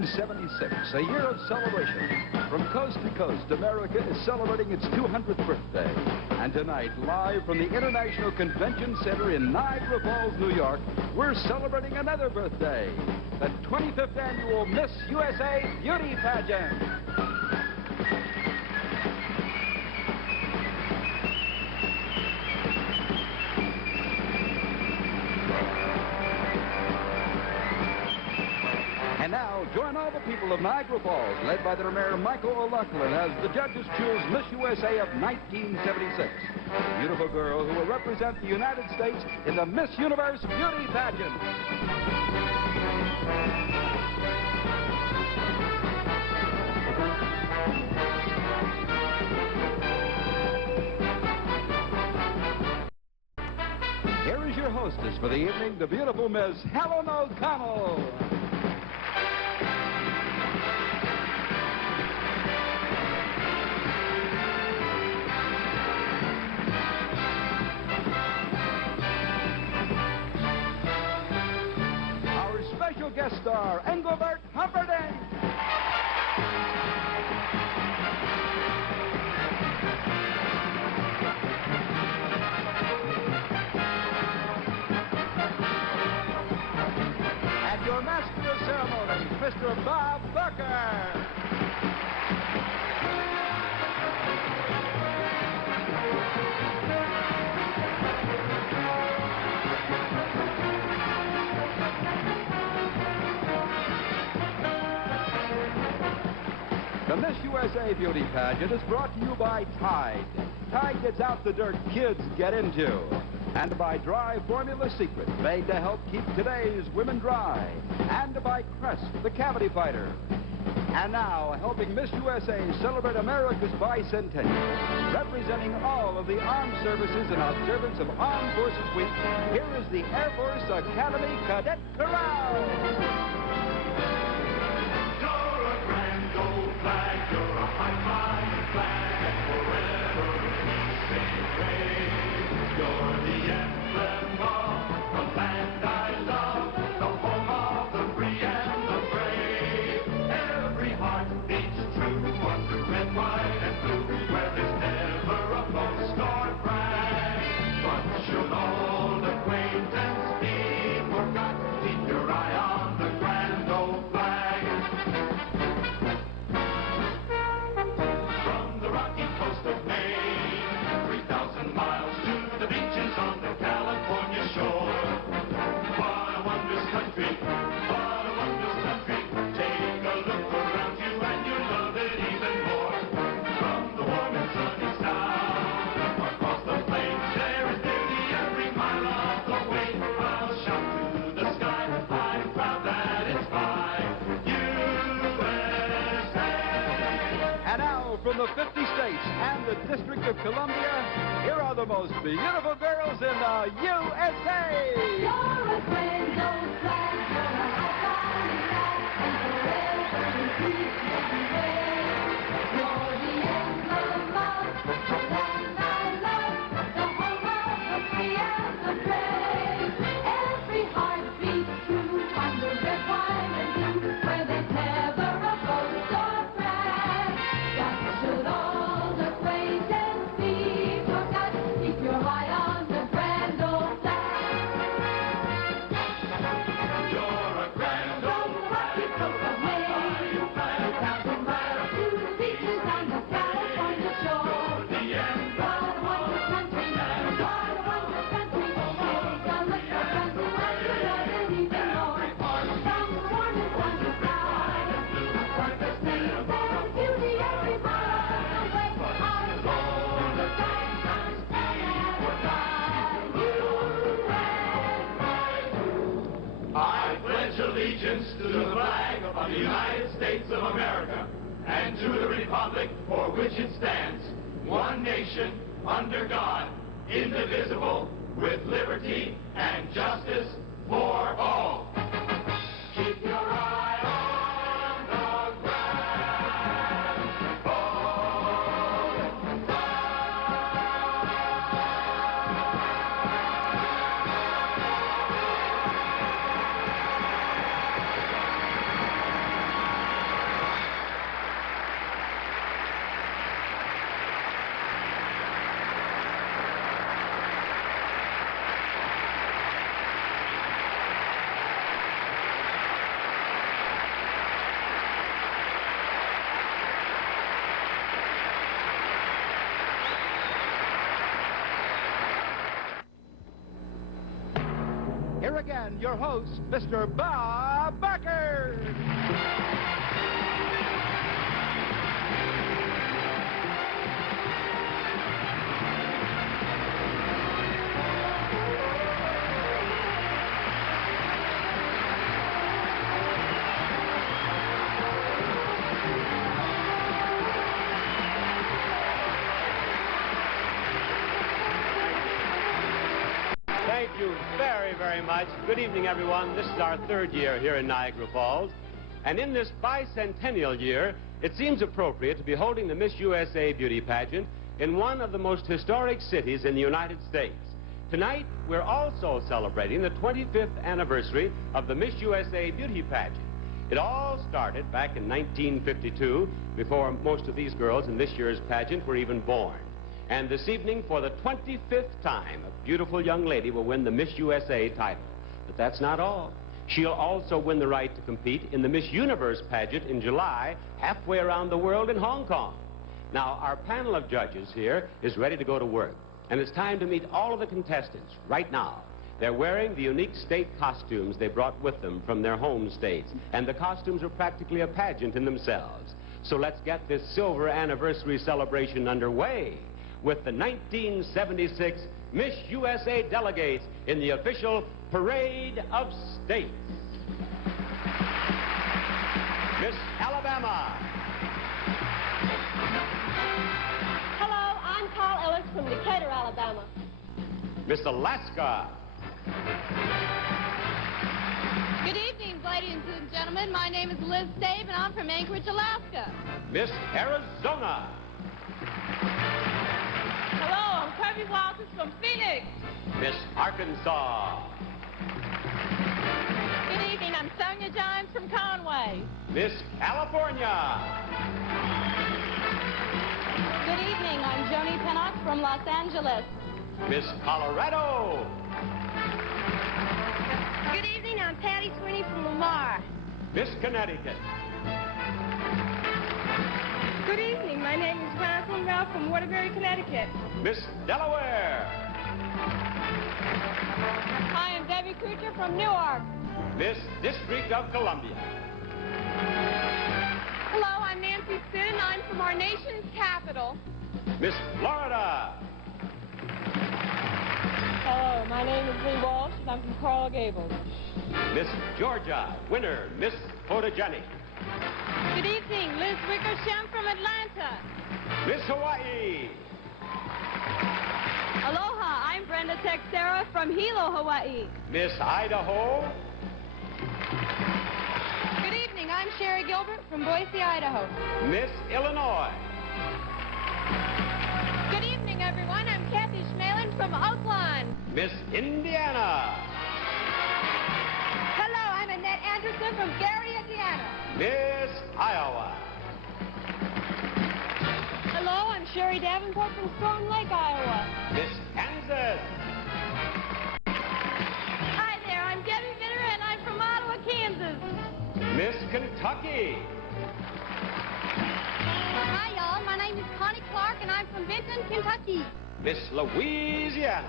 1976, a year of celebration. From coast to coast, America is celebrating its 200th birthday. And tonight, live from the International Convention Center in Niagara Falls, New York, we're celebrating another birthday, the 25th annual Miss USA Beauty Pageant. And now, join all the people of Niagara Falls, led by their mayor, Michael O'Loughlin, as the judges choose Miss USA of 1976. A beautiful girl who will represent the United States in the Miss Universe Beauty Pageant. Here is your hostess for the evening, the beautiful Miss Helen O'Connell. Guest star, Engelbert Humperdinck. And your master of ceremonies, Mr. Bob Barker. The Miss USA Beauty Pageant is brought to you by Tide. Tide gets out the dirt kids get into. And by Dry Formula Secret, made to help keep today's women dry. And by Crest, the cavity fighter. And now, helping Miss USA celebrate America's bicentennial, representing all of the armed services in observance of Armed Forces Week, here is the Air Force Academy Cadet Chorale. From the 50 states and the District of Columbia, here are the most beautiful girls in the USA. You're a rainbow flag, you're a high flag, and forever you keep everywhere. You're the emblem of the land I love, the home of the free and the brave. Every heart beats true under red, white, and blue, where there's never a boast or brag. Should all acquaintance be forgot, keep your eye on the grand old flag. You're a grand old flag, it's so amazing. 2,000 miles to the beaches on the California shore. You're the end. What a wondrous country, what a wondrous country. Take a look around the world, you love it even more. From the warmest sun to sky, across the seas, there's beauty every mile. I pledge allegiance to the flag of the United States of America and to the republic for which it stands, one nation, under God, indivisible, with liberty and justice for all. Keep your eye on the ground. Here again, your host, Mr. Bob Barker. Thank you very, very much. Good evening, everyone. This is our third year here in Niagara Falls. And in this bicentennial year, it seems appropriate to be holding the Miss USA beauty pageant in one of the most historic cities in the United States. Tonight, we're also celebrating the 25th anniversary of the Miss USA beauty pageant. It all started back in 1952, before most of these girls in this year's pageant were even born. And this evening, for the 25th time, a beautiful young lady will win the Miss USA title. But that's not all. She'll also win the right to compete in the Miss Universe pageant in July, halfway around the world in Hong Kong. Now, our panel of judges here is ready to go to work. And it's time to meet all of the contestants right now. They're wearing the unique state costumes they brought with them from their home states. And the costumes are practically a pageant in themselves. So let's get this silver anniversary celebration underway with the 1976 Miss USA delegates in the official Parade of States. Miss Alabama. Hello, I'm Carl Ellis from Decatur, Alabama. Miss Alaska. Good evening, ladies and gentlemen. My name is Liz Stave, and I'm from Anchorage, Alaska. Miss Arizona. Hello, I'm Kirby Walters from Phoenix. Miss Arkansas. Good evening, I'm Sonia Jones from Conway. Miss California. Good evening, I'm Joni Pennock from Los Angeles. Miss Colorado. Good evening, I'm Patty Sweeney from Lamar. Miss Connecticut. Good evening, my name is Rosalind Ralph from Waterbury, Connecticut. Miss Delaware. Hi, I'm Debbie Kucher from Newark. Miss District of Columbia. Hello, I'm Nancy Sin. I'm from our nation's capital. Miss Florida. Hello, my name is Lee Walsh, and I'm from Coral Gables. Miss Georgia. Winner, Miss Photogenic. Good evening, Liz Wickersham from Atlanta. Miss Hawaii. Aloha, I'm Brenda Texera from Hilo, Hawaii. Miss Idaho. Good evening, I'm Sherry Gilbert from Boise, Idaho. Miss Illinois. Good evening, everyone. I'm Kathy Schmalin from Oakland. Miss Indiana. Hello, I'm Annette Anderson from Gary, Indiana. Miss Iowa. Hello, I'm Sherry Davenport from Storm Lake, Iowa. Miss Kansas. Hi there, I'm Debbie Minner, and I'm from Ottawa, Kansas. Miss Kentucky. Hi, y'all. My name is Connie Clark, and I'm from Benton, Kentucky. Miss Louisiana.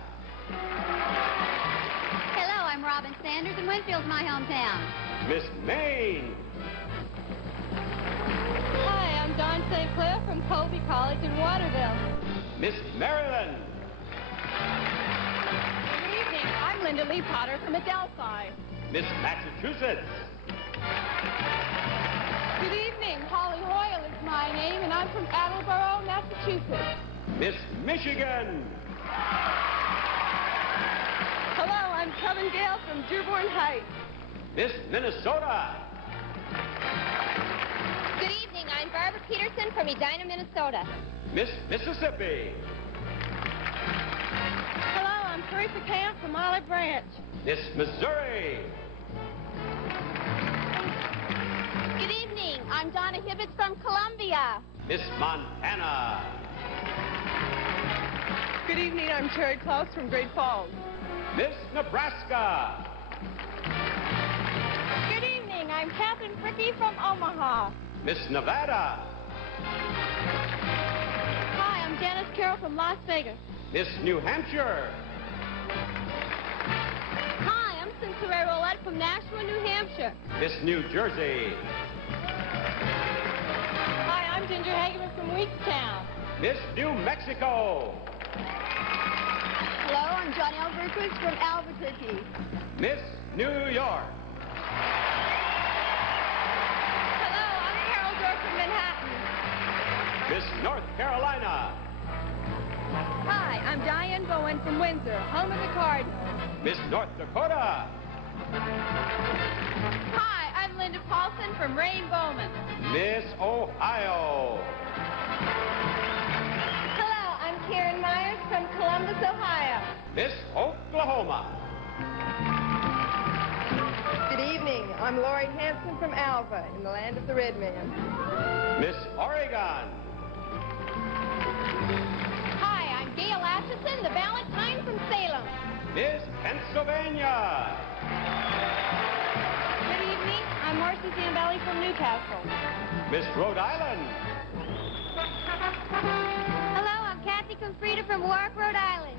Hello, I'm Robin Sanders, and Winfield's my hometown. Miss Maine. Hi, I'm Dawn St. Clair from Colby College in Waterville. Miss Maryland. Good evening. I'm Linda Lee Potter from Adelphi. Miss Massachusetts. Good evening. Holly Hoyle is my name, and I'm from Attleboro, Massachusetts. Miss Michigan. Hello, I'm Kevin Gale from Dearborn Heights. Miss Minnesota. Good evening. I'm Barbara Peterson from Edina, Minnesota. Miss Mississippi. Hello, I'm Teresa Camp from Olive Branch. Miss Missouri. Good evening. I'm Donna Hibbets from Columbia. Miss Montana. Good evening. I'm Terry Klaus from Great Falls. Miss Nebraska. Good evening. I'm Catherine Fricky from Omaha. Miss Nevada. Hi, I'm Janice Carroll from Las Vegas. Miss New Hampshire. Hi, I'm live from Nashua, New Hampshire. Miss New Jersey. Hi, I'm Ginger Hageman from Weekstown. Miss New Mexico. Hello, I'm Johnny Alberquist from Albuquerque. Miss New York. Hello, I'm Carol Dorff from Manhattan. Miss North Carolina. Hi, I'm Diane Bowen from Windsor, home of the Cardinals. Miss North Dakota. Hi, I'm Linda Paulson from Rain Bowman. Miss Ohio. Hello, I'm Karen Myers from Columbus, Ohio. Miss Oklahoma. Good evening. I'm Laurie Hanson from Alva, in the land of the Red Man. Miss Oregon. Hi, I'm Gail Atchison, the Valentine from Salem. Miss Pennsylvania. Good evening, I'm Marcy Zambelli from Newcastle. Miss Rhode Island. Hello, I'm Kathy Confrida from Warwick, Rhode Island.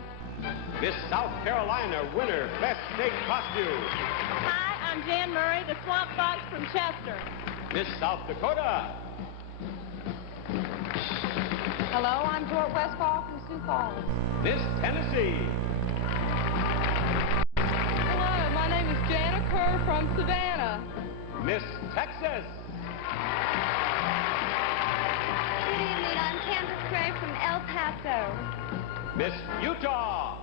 Miss South Carolina winner, best state costume. Hi, I'm Jan Murray, the Swamp Fox from Chester. Miss South Dakota. Hello, I'm Dort Westfall from Sioux Falls. Miss Tennessee. Hello, my name is Jana Kerr from Savannah. Miss Texas. Good evening, I'm Candace Gray from El Paso. Miss Utah.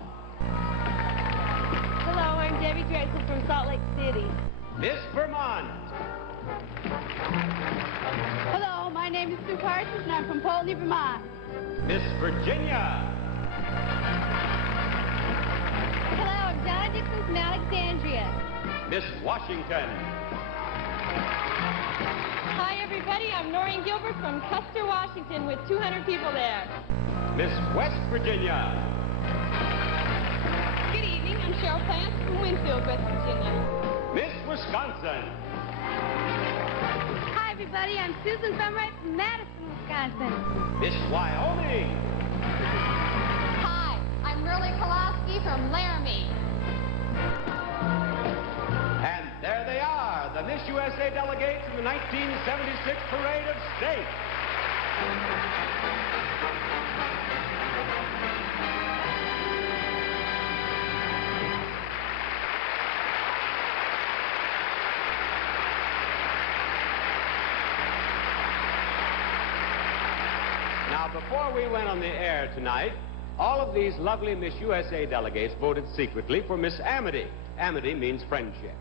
Hello, I'm Debbie Drexel from Salt Lake City. Miss Vermont. Hello, my name is Sue Parsons and I'm from Poultney, Vermont. Miss Virginia. Hello, I'm Donna Dixon from Alexandria. Miss Washington. Hi, everybody. I'm Noreen Gilbert from Custer, Washington, with 200 people there. Miss West Virginia. Good evening. I'm Cheryl Plants from Winfield, West Virginia. Miss Wisconsin. Hi, everybody. I'm Susan Bumright from Madison, Wisconsin. Miss Wyoming. Hi, I'm Merle Kowalski from Laramie. And there they are, the Miss USA delegates in the 1976 Parade of State. Now, before we went on the air tonight, all of these lovely Miss USA delegates voted secretly for Miss Amity. Amity means friendship.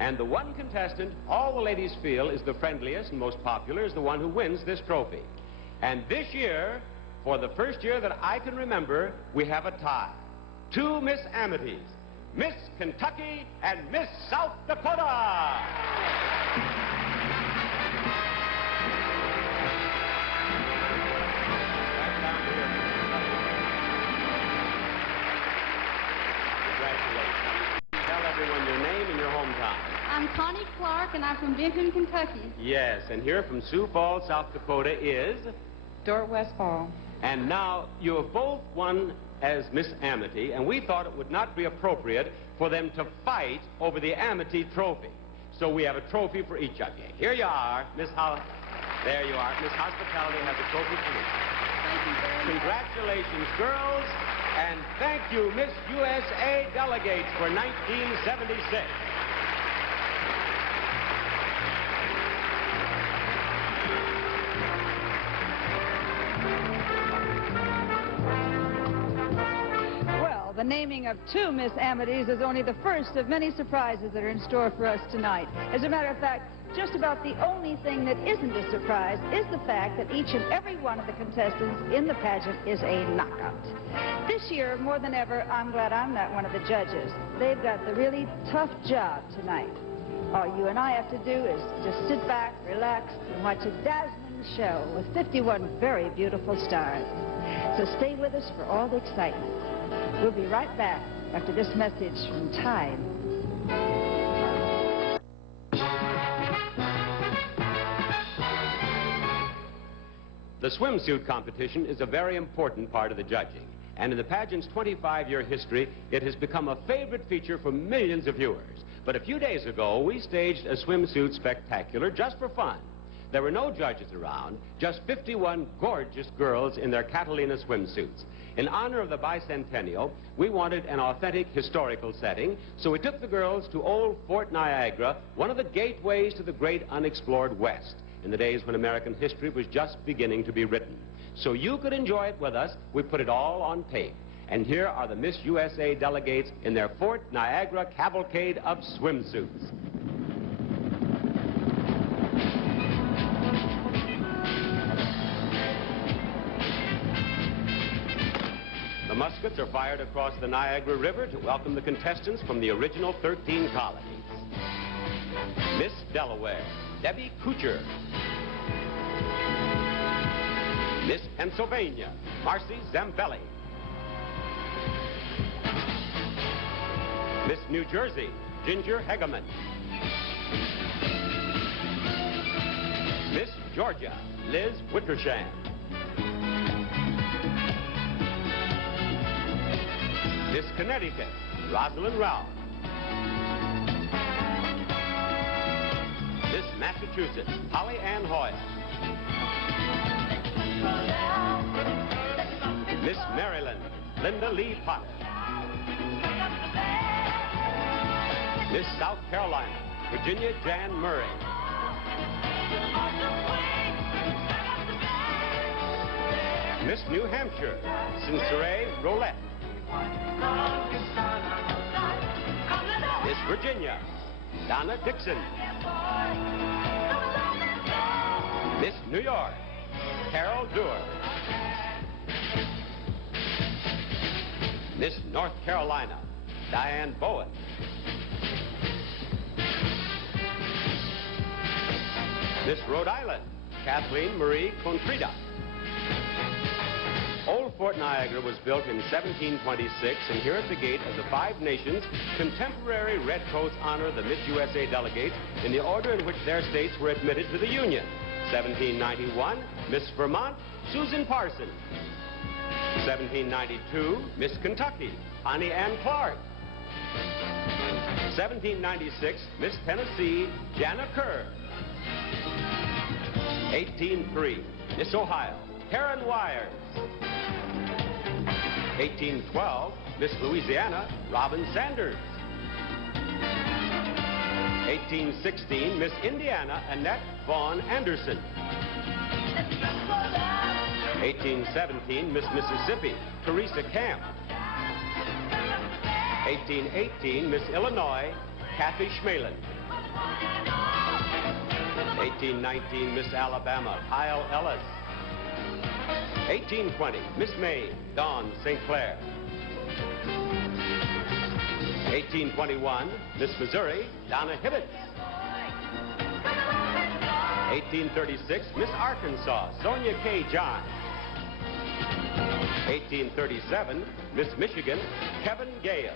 And the one contestant all the ladies feel is the friendliest and most popular is the one who wins this trophy. And this year, for the first year that I can remember, we have a tie. Two Miss Amitys, Miss Kentucky and Miss South Dakota. I'm Connie Clark, and I'm from Benton, Kentucky. Yes, and here from Sioux Falls, South Dakota is... Dort Westfall. And now, you have both won as Miss Amity, and we thought it would not be appropriate for them to fight over the Amity trophy. So we have a trophy for each of you. Here you are, Miss There you are. Miss Hospitality has a trophy for you. Thank you very much. Congratulations, girls, and thank you, Miss USA delegates, for 1976. The naming of two Miss Amitys is only the first of many surprises that are in store for us tonight. As a matter of fact, just about the only thing that isn't a surprise is the fact that each and every one of the contestants in the pageant is a knockout. This year, more than ever, I'm glad I'm not one of the judges. They've got the really tough job tonight. All you and I have to do is just sit back, relax, and watch a dazzling show with 51 very beautiful stars. So stay with us for all the excitement. We'll be right back after this message from Time. The swimsuit competition is a very important part of the judging. And in the pageant's 25-year history, it has become a favorite feature for millions of viewers. But a few days ago, we staged a swimsuit spectacular just for fun. There were no judges around, just 51 gorgeous girls in their Catalina swimsuits. In honor of the bicentennial, we wanted an authentic historical setting, so we took the girls to old Fort Niagara, one of the gateways to the great unexplored West, in the days when American history was just beginning to be written. So you could enjoy it with us, we put it all on tape. And here are the Miss USA delegates in their Fort Niagara cavalcade of swimsuits. The muskets are fired across the Niagara River to welcome the contestants from the original 13 colonies. Miss Delaware, Debbie Kucher. Miss Pennsylvania, Marcy Zambelli. Miss New Jersey, Ginger Hegeman. Miss Georgia, Liz Wittersham. Miss Connecticut, Rosalind Rao. Miss Massachusetts, Holly Ann Hoyle. Miss Maryland, Linda Lee Potter. Miss South Carolina, Virginia Jan Murray. Miss New Hampshire, Sincere Rolette. Miss Virginia, Donna Dixon. Miss New York, Carol Dewar. Miss North Carolina, Diane Bowen. Miss Rhode Island, Kathleen Marie Contrita. Old Fort Niagara was built in 1726, and here at the gate of the Five Nations, contemporary redcoats honor the Miss USA delegates in the order in which their states were admitted to the Union. 1791, Miss Vermont, Susan Parson. 1792, Miss Kentucky, Honey Ann Clark. 1796, Miss Tennessee, Jana Kerr. 1803, Miss Ohio, Karen Wires. 1812, Miss Louisiana, Robin Sanders. 1816, Miss Indiana, Annette Vaughn Anderson. 1817, Miss Mississippi, Teresa Camp. 1818, Miss Illinois, Kathy Schmalin. 1819, Miss Alabama, Kyle Ellis. 1820, Miss Maine, Dawn St. Clair. 1821, Miss Missouri, Donna Hibbets. 1836, Miss Arkansas, Sonia K. John. 1837, Miss Michigan, Kevin Gale.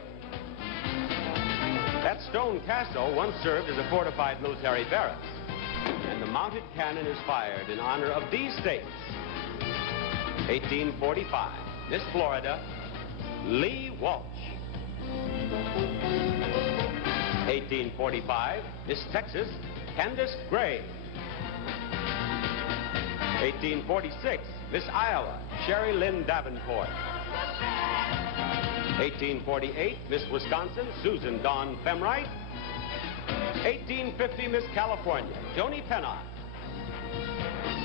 That stone castle once served as a fortified military barracks, and the mounted cannon is fired in honor of these states. 1845, Miss Florida, Lee Walsh. 1845, Miss Texas, Candace Gray. 1846, Miss Iowa, Sherry Lynn Davenport. 1848, Miss Wisconsin, Susan Dawn Femright. 1850, Miss California, Joni Pennock.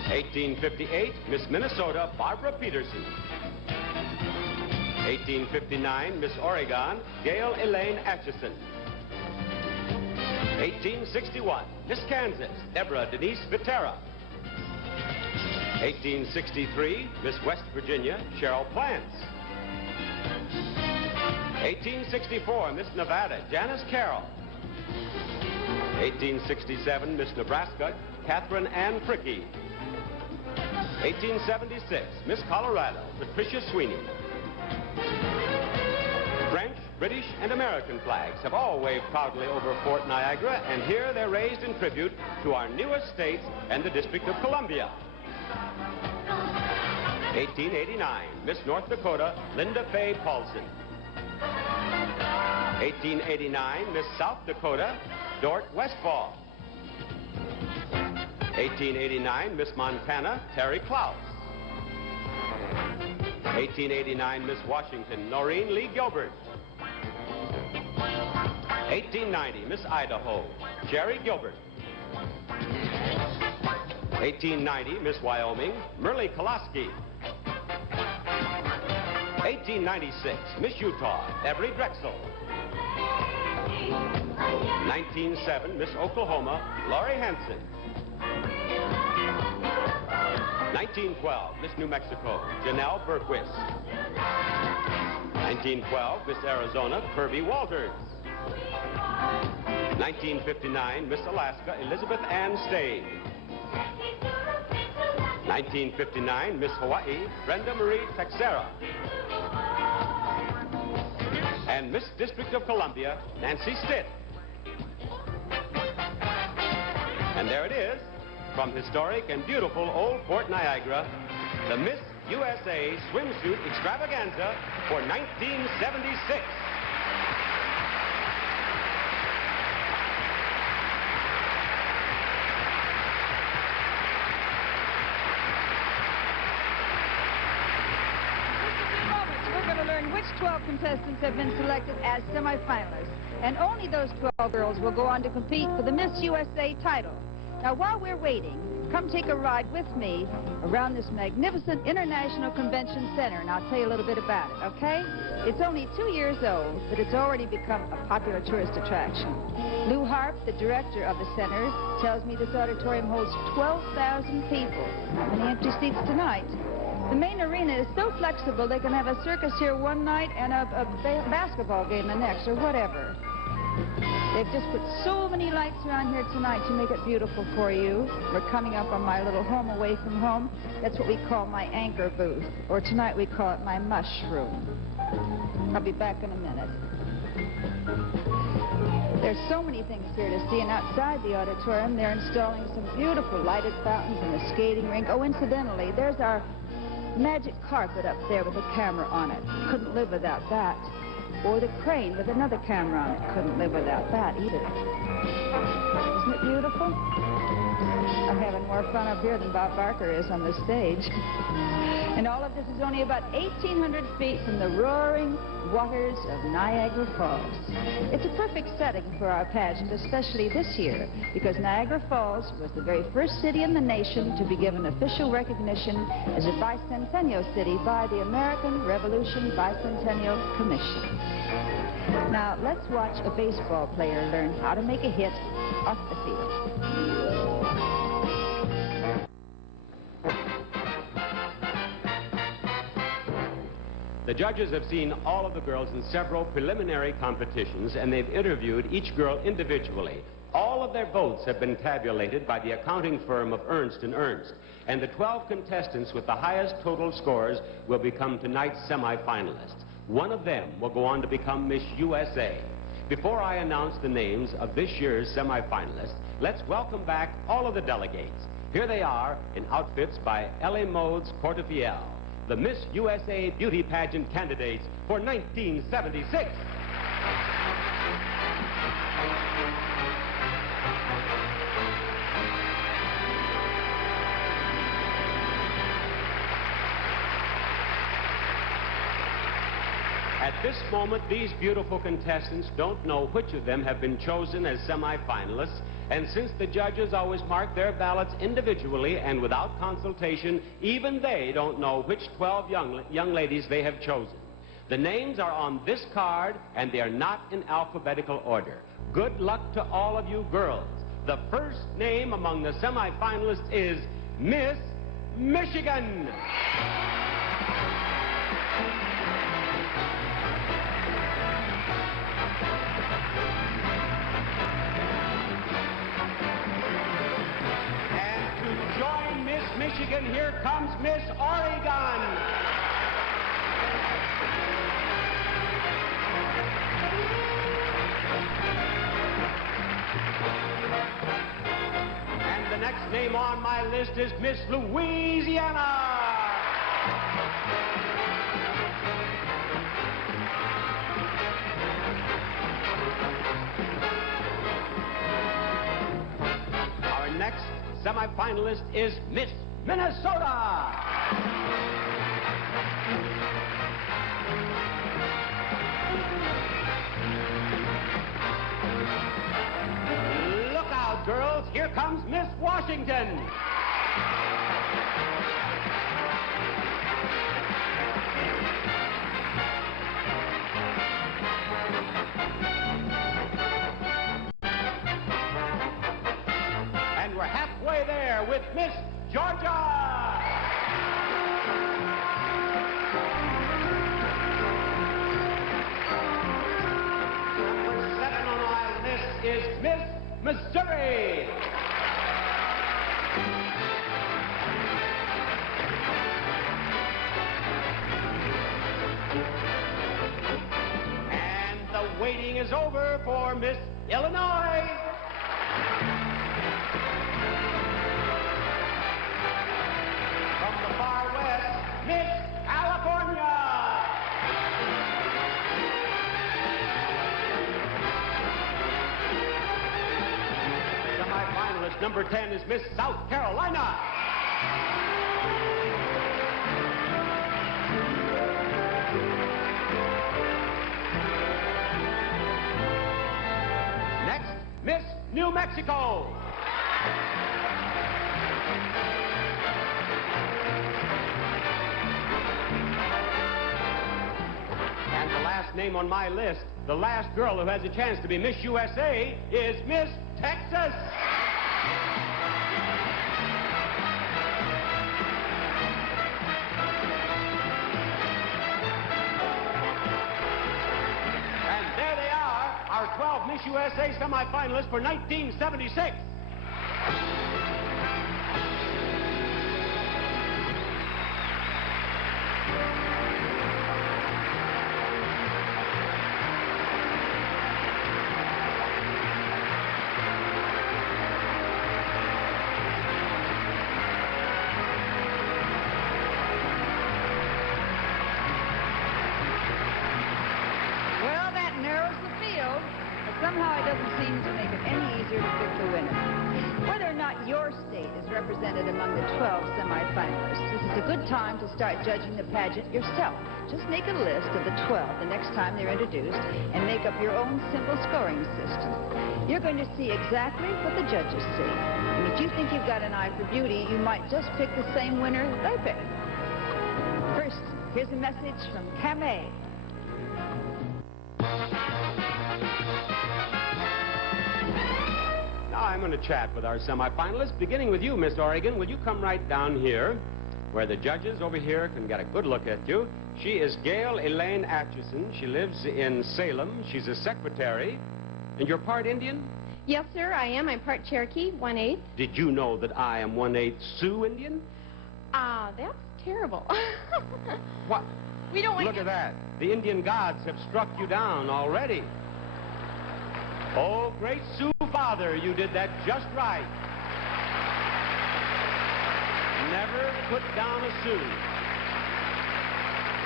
1858, Miss Minnesota, Barbara Peterson. 1859, Miss Oregon, Gail Elaine Atchison. 1861, Miss Kansas, Deborah Denise Viterra. 1863, Miss West Virginia, Cheryl Plants. 1864, Miss Nevada, Janice Carroll. 1867, Miss Nebraska, Catherine Ann Fricky. 1876, Miss Colorado, Patricia Sweeney. French, British, and American flags have all waved proudly over Fort Niagara, and here they're raised in tribute to our newest states and the District of Columbia. 1889, Miss North Dakota, Linda Faye Paulson. 1889, Miss South Dakota, Dort Westfall. 1889, Miss Montana, Terry Klaus. 1889, Miss Washington, Noreen Lee Gilbert. 1890, Miss Idaho, Sherry Gilbert. 1890, Miss Wyoming, Merle Kolaski. 1896, Miss Utah, Everett Drexel. 1907, Miss Oklahoma, Laurie Hansen. 1912, Miss New Mexico, Janelle Berquist. 1912, Miss Arizona, Kirby Walters. 1959, Miss Alaska, Elizabeth Ann Stade. 1959, Miss Hawaii, Brenda Marie Texera. And Miss District of Columbia, Nancy Stitt. And there it is, from historic and beautiful old Fort Niagara, the Miss USA Swimsuit Extravaganza for 1976. Which 12 contestants have been selected as semifinalists, and only those 12 girls will go on to compete for the Miss USA title. Now, while we're waiting, come take a ride with me around this magnificent International Convention Center, and I'll tell you a little bit about it, okay? It's only 2 years old, but it's already become a popular tourist attraction. Lou Harp, the director of the center, tells me this auditorium holds 12,000 people. Not many empty seats tonight. The main arena is so flexible they can have a circus here one night and a basketball game the next, or whatever. They've just put so many lights around here tonight to make it beautiful for you. We're coming up on my little home away from home. That's what we call my anchor booth, or tonight we call it my mushroom. I'll be back in a minute. There's so many things here to see, and outside the auditorium, they're installing some beautiful lighted fountains and a skating rink. Oh, incidentally, there's our magic carpet up there with a camera on it. Couldn't live without that. Or the crane with another camera on it. Couldn't live without that either. Isn't it beautiful? I'm having more fun up here than Bob Barker is on the stage. And all of this is only about 1,800 feet from the roaring waters of Niagara Falls. It's a perfect setting for our pageant, especially this year, because Niagara Falls was the very first city in the nation to be given official recognition as a bicentennial city by the American Revolution Bicentennial Commission. Now, let's watch a baseball player learn how to make a hit off the field. The judges have seen all of the girls in several preliminary competitions, and they've interviewed each girl individually. All of their votes have been tabulated by the accounting firm of Ernst & Ernst, and the 12 contestants with the highest total scores will become tonight's semifinalists. One of them will go on to become Miss USA. Before I announce the names of this year's semifinalists, let's welcome back all of the delegates. Here they are in outfits by Ellie Modes Portefiel, the Miss USA Beauty Pageant candidates for 1976. At this moment, these beautiful contestants don't know which of them have been chosen as semifinalists, and since the judges always mark their ballots individually and without consultation, even they don't know which 12 young ladies they have chosen. The names are on this card, and they are not in alphabetical order. Good luck to all of you girls. The first name among the semifinalists is Miss Michigan. Michigan, here comes Miss Oregon. And the next name on my list is Miss Louisiana. semifinalist is Miss Minnesota. Look out, girls. Here comes Miss Washington. And we're halfway there with Miss Georgia. Number 7 on my list is Miss Missouri. And the waiting is over for Miss Illinois. From the far west, Miss California. Semi-finalist number 10 is Miss South Carolina. Next, Miss New Mexico. And the last name on my list, the last girl who has a chance to be Miss USA, is Miss Texas. And there they are, our 12 Miss USA semifinalists for 1976. Well, that narrows the field, but somehow it doesn't seem to make it any easier to pick the winner. Whether or not your state is represented among the 12 semifinalists, this is a good time to start judging the pageant yourself. Just make a list of the 12 the next time they're introduced and make up your own simple scoring system. You're going to see exactly what the judges see. And if you think you've got an eye for beauty, you might just pick the same winner they pick. First, here's a message from Camay. Now I'm going to chat with our semifinalists, beginning with you, Miss Oregon. Will you come right down here, where the judges over here can get a good look at you? She is Gail Elaine Atchison. She lives in Salem. She's a secretary. And you're part Indian? Yes, sir, I am. I'm part Cherokee, 1/8. Did you know that I am 1/8 Sioux Indian? That's terrible. What? We don't want Look at that. The Indian gods have struck you down already. Oh, great Sioux Father, you did that just right. Never put down a Sioux.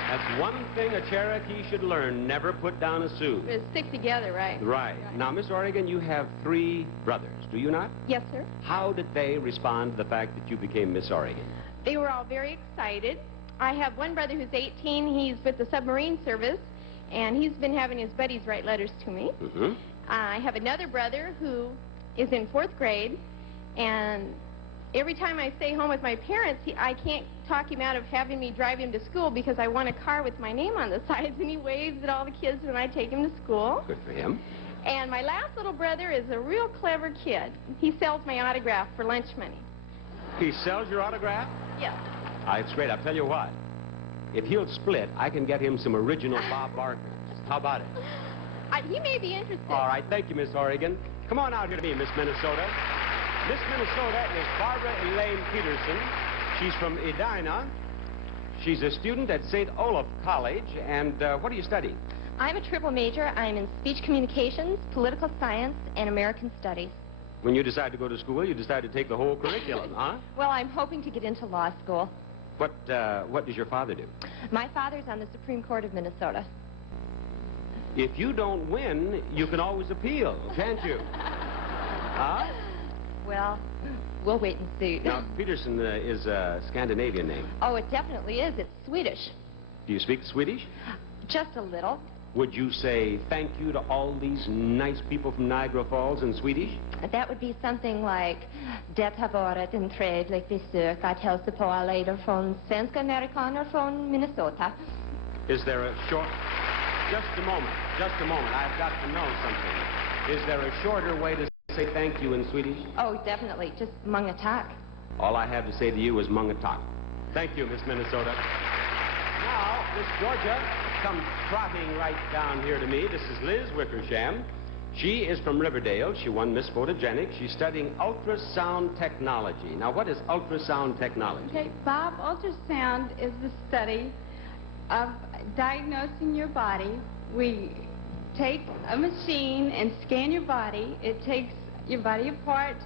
That's one thing a Cherokee should learn. Never put down a Sioux. But stick together, right? Right. Now, Miss Oregon, you have 3 brothers, do you not? Yes, sir. How did they respond to the fact that you became Miss Oregon? They were all very excited. I have one brother who's 18. He's with the submarine service, and he's been having his buddies write letters to me. Mm-hmm. I have another brother who is in 4th grade, and every time I stay home with my parents, I can't talk him out of having me drive him to school because I want a car with my name on the sides, and he waves at all the kids when I take him to school. Good for him. And my last little brother is a real clever kid. He sells my autograph for lunch money. He sells your autograph? Yes. It's great. I'll tell you what. If he'll split, I can get him some original Bob Barkers. How about it? He may be interested. All right. Thank you, Miss Oregon. Come on out here to me, Miss Minnesota. Miss Minnesota is Barbara Elaine Peterson. She's from Edina. She's a student at St. Olaf College. And what are you studying? I'm a triple major. I'm in speech communications, political science, and American studies. When you decide to go to school, you decide to take the whole curriculum, huh? Well, I'm hoping to get into law school. What does your father do? My father's on the Supreme Court of Minnesota. If you don't win, you can always appeal, can't you? Huh? well, we'll wait and see. Now, Peterson is a Scandinavian name. Oh, it definitely is. It's Swedish. Do you speak Swedish? Just a little. Would you say thank you to all these nice people from Niagara Falls in Swedish? That would be something like Det har varit en trevlig besök att hälsa på alla er från svenska amerikaner från Minnesota. Is there a short... Just a moment. I've got to know something. Is there a shorter way to say thank you in Swedish? Oh, definitely. Just många tack. All I have to say to you is många tack. Thank you, Miss Minnesota. Now, Miss Georgia comes trotting right down here to me. This is Liz Wickersham. She is from Riverdale. She won Miss Photogenic. She's studying ultrasound technology. Now, what is ultrasound technology? Okay, Bob, ultrasound is the study of diagnosing your body. We take a machine and scan your body. It takes your body apart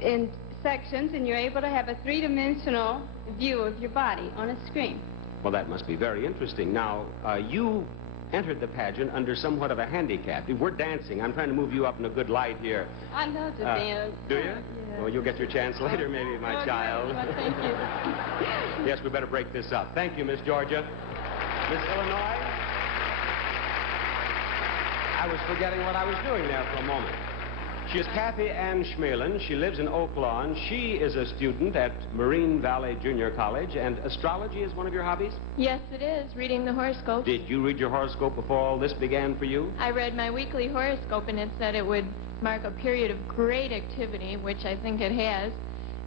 in sections, and you're able to have a three-dimensional view of your body on a screen. Well, that must be very interesting. Now, you entered the pageant under somewhat of a handicap. We're dancing. I'm trying to move you up in a good light here. I love to dance. Do you? Yes. Well, you'll get your chance later, maybe, my child. Well, thank you. Yes, we better break this up. Thank you, Miss Georgia. Miss Illinois? I was forgetting what I was doing there for a moment. She is Kathy Ann Schmalin. She lives in Oak Lawn. She is a student at Marine Valley Junior College, and astrology is one of your hobbies? Yes, it is, reading the horoscope. Did you read your horoscope before all this began for you? I read my weekly horoscope, and it said it would mark a period of great activity, which I think it has.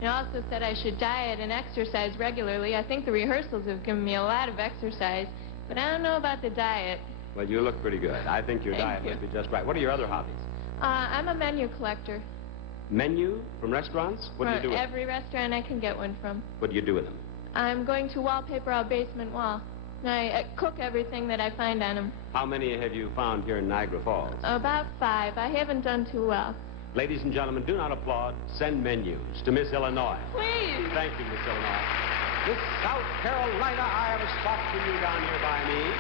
It also said I should diet and exercise regularly. I think the rehearsals have given me a lot of exercise, but I don't know about the diet. Well, you look pretty good. I think your diet must be just right. What are your other hobbies? I'm a menu collector. Menu from restaurants? What do you do with them? Every restaurant I can get one from. What do you do with them? I'm going to wallpaper our basement wall. I cook everything that I find on them. How many have you found here in Niagara Falls? About 5. I haven't done too well. Ladies and gentlemen, do not applaud. Send menus to Miss Illinois. Please. Thank you, Miss Illinois. Miss South Carolina, I have a spot for you down here by me.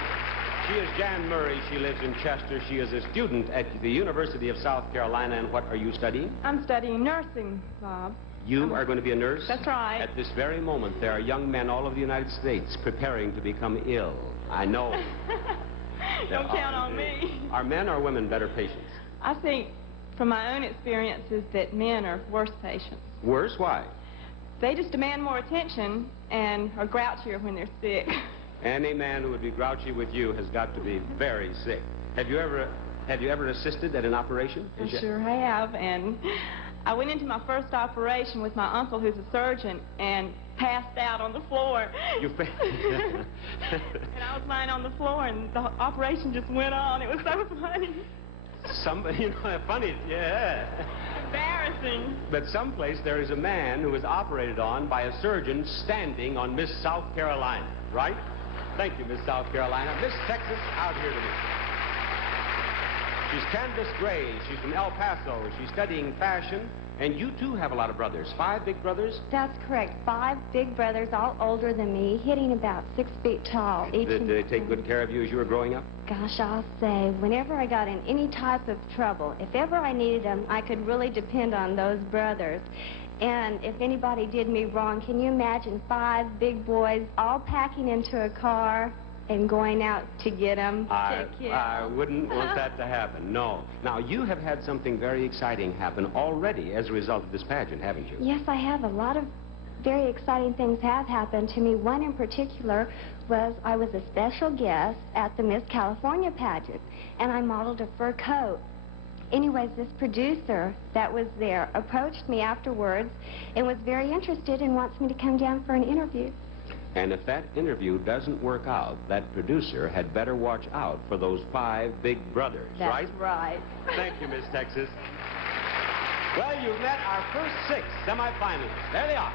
She is Jan Murray. She lives in Chester. She is a student at the University of South Carolina. And what are you studying? I'm studying nursing, Bob. You are going to be a nurse? That's right. At this very moment, there are young men all over the United States preparing to become ill. I know. Don't count on me. Are men or women better patients? I think, from my own experiences, that men are worse patients. Worse? Why? They just demand more attention and are grouchier when they're sick. Any man who would be grouchy with you has got to be very sick. Have you ever assisted at an operation? I sure have, and I went into my first operation with my uncle, who's a surgeon, and passed out on the floor. You And I was lying on the floor, and the operation just went on. It was so funny. Somebody, you know, funny, yeah. Embarrassing. But someplace there is a man who was operated on by a surgeon standing on Miss South Carolina, right? Thank you, Miss South Carolina. Miss Texas, out here to me. She's Candace Gray. She's from El Paso. She's studying fashion. And you, too, have a lot of brothers. 5 big brothers? That's correct. 5 big brothers, all older than me, hitting about 6 feet tall. Did they take good care of you as you were growing up? Gosh, I'll say, whenever I got in any type of trouble, if ever I needed them, I could really depend on those brothers. And if anybody did me wrong, can you imagine 5 big boys all packing into a car and going out to get them? I wouldn't want that to happen, no. Now, you have had something very exciting happen already as a result of this pageant, haven't you? Yes, I have. A lot of very exciting things have happened to me. One in particular was I was a special guest at the Miss California pageant, and I modeled a fur coat. Anyways, this producer that was there approached me afterwards and was very interested and wants me to come down for an interview. And if that interview doesn't work out, that producer had better watch out for those 5 big brothers, right? That's right. Thank you, Miss Texas. Well, you've met our first 6 semifinalists. There they are.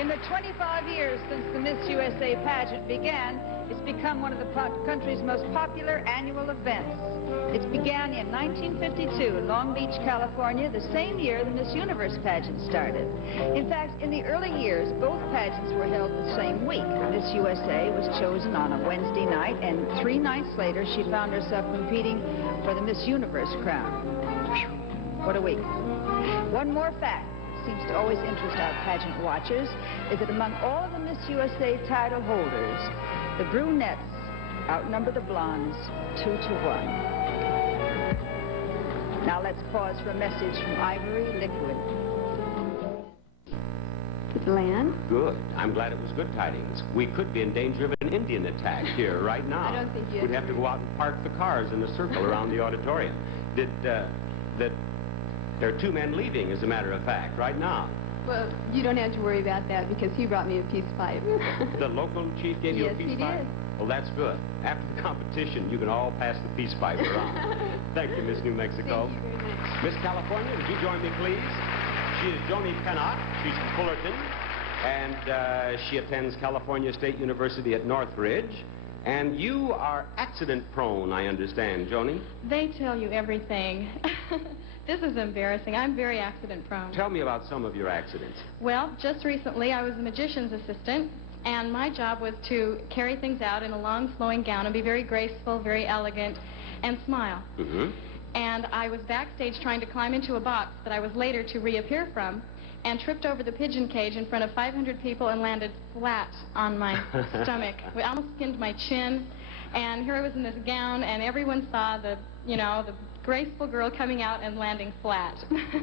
In the 25 years since the Miss USA pageant began, it's become one of the country's most popular annual events. It began in 1952 in Long Beach, California, the same year the Miss Universe pageant started. In fact, in the early years, both pageants were held the same week. Miss USA was chosen on a Wednesday night, and 3 nights later, she found herself competing for the Miss Universe crown. What a week. One more fact seems to always interest our pageant watchers is that among all of the Miss USA title holders, the brunettes outnumber the blondes 2-to-1. Now let's pause for a message from Ivory Liquid. Glenn? Good. I'm glad it was good tidings. We could be in danger of an Indian attack here right now. I don't think you... We'd have to go out and park the cars in a circle around the auditorium. There are 2 men leaving, as a matter of fact, right now. Well, you don't have to worry about that because he brought me a peace pipe. The local chief gave you a peace pipe? Yes, he did. Well, that's good. After the competition, you can all pass the peace pipe around. Thank you, Miss New Mexico. Thank you very much. Miss California, would you join me, please? She is Joni Pennock. She's from Fullerton, and she attends California State University at Northridge. And you are accident-prone, I understand, Joni? They tell you everything. This is embarrassing. I'm very accident-prone. Tell me about some of your accidents. Well, just recently, I was a magician's assistant, and my job was to carry things out in a long, flowing gown and be very graceful, very elegant, and smile. Mm-hmm. And I was backstage trying to climb into a box that I was later to reappear from, and tripped over the pigeon cage in front of 500 people and landed flat on my stomach. I almost skinned my chin, and here I was in this gown, and everyone saw the graceful girl coming out and landing flat.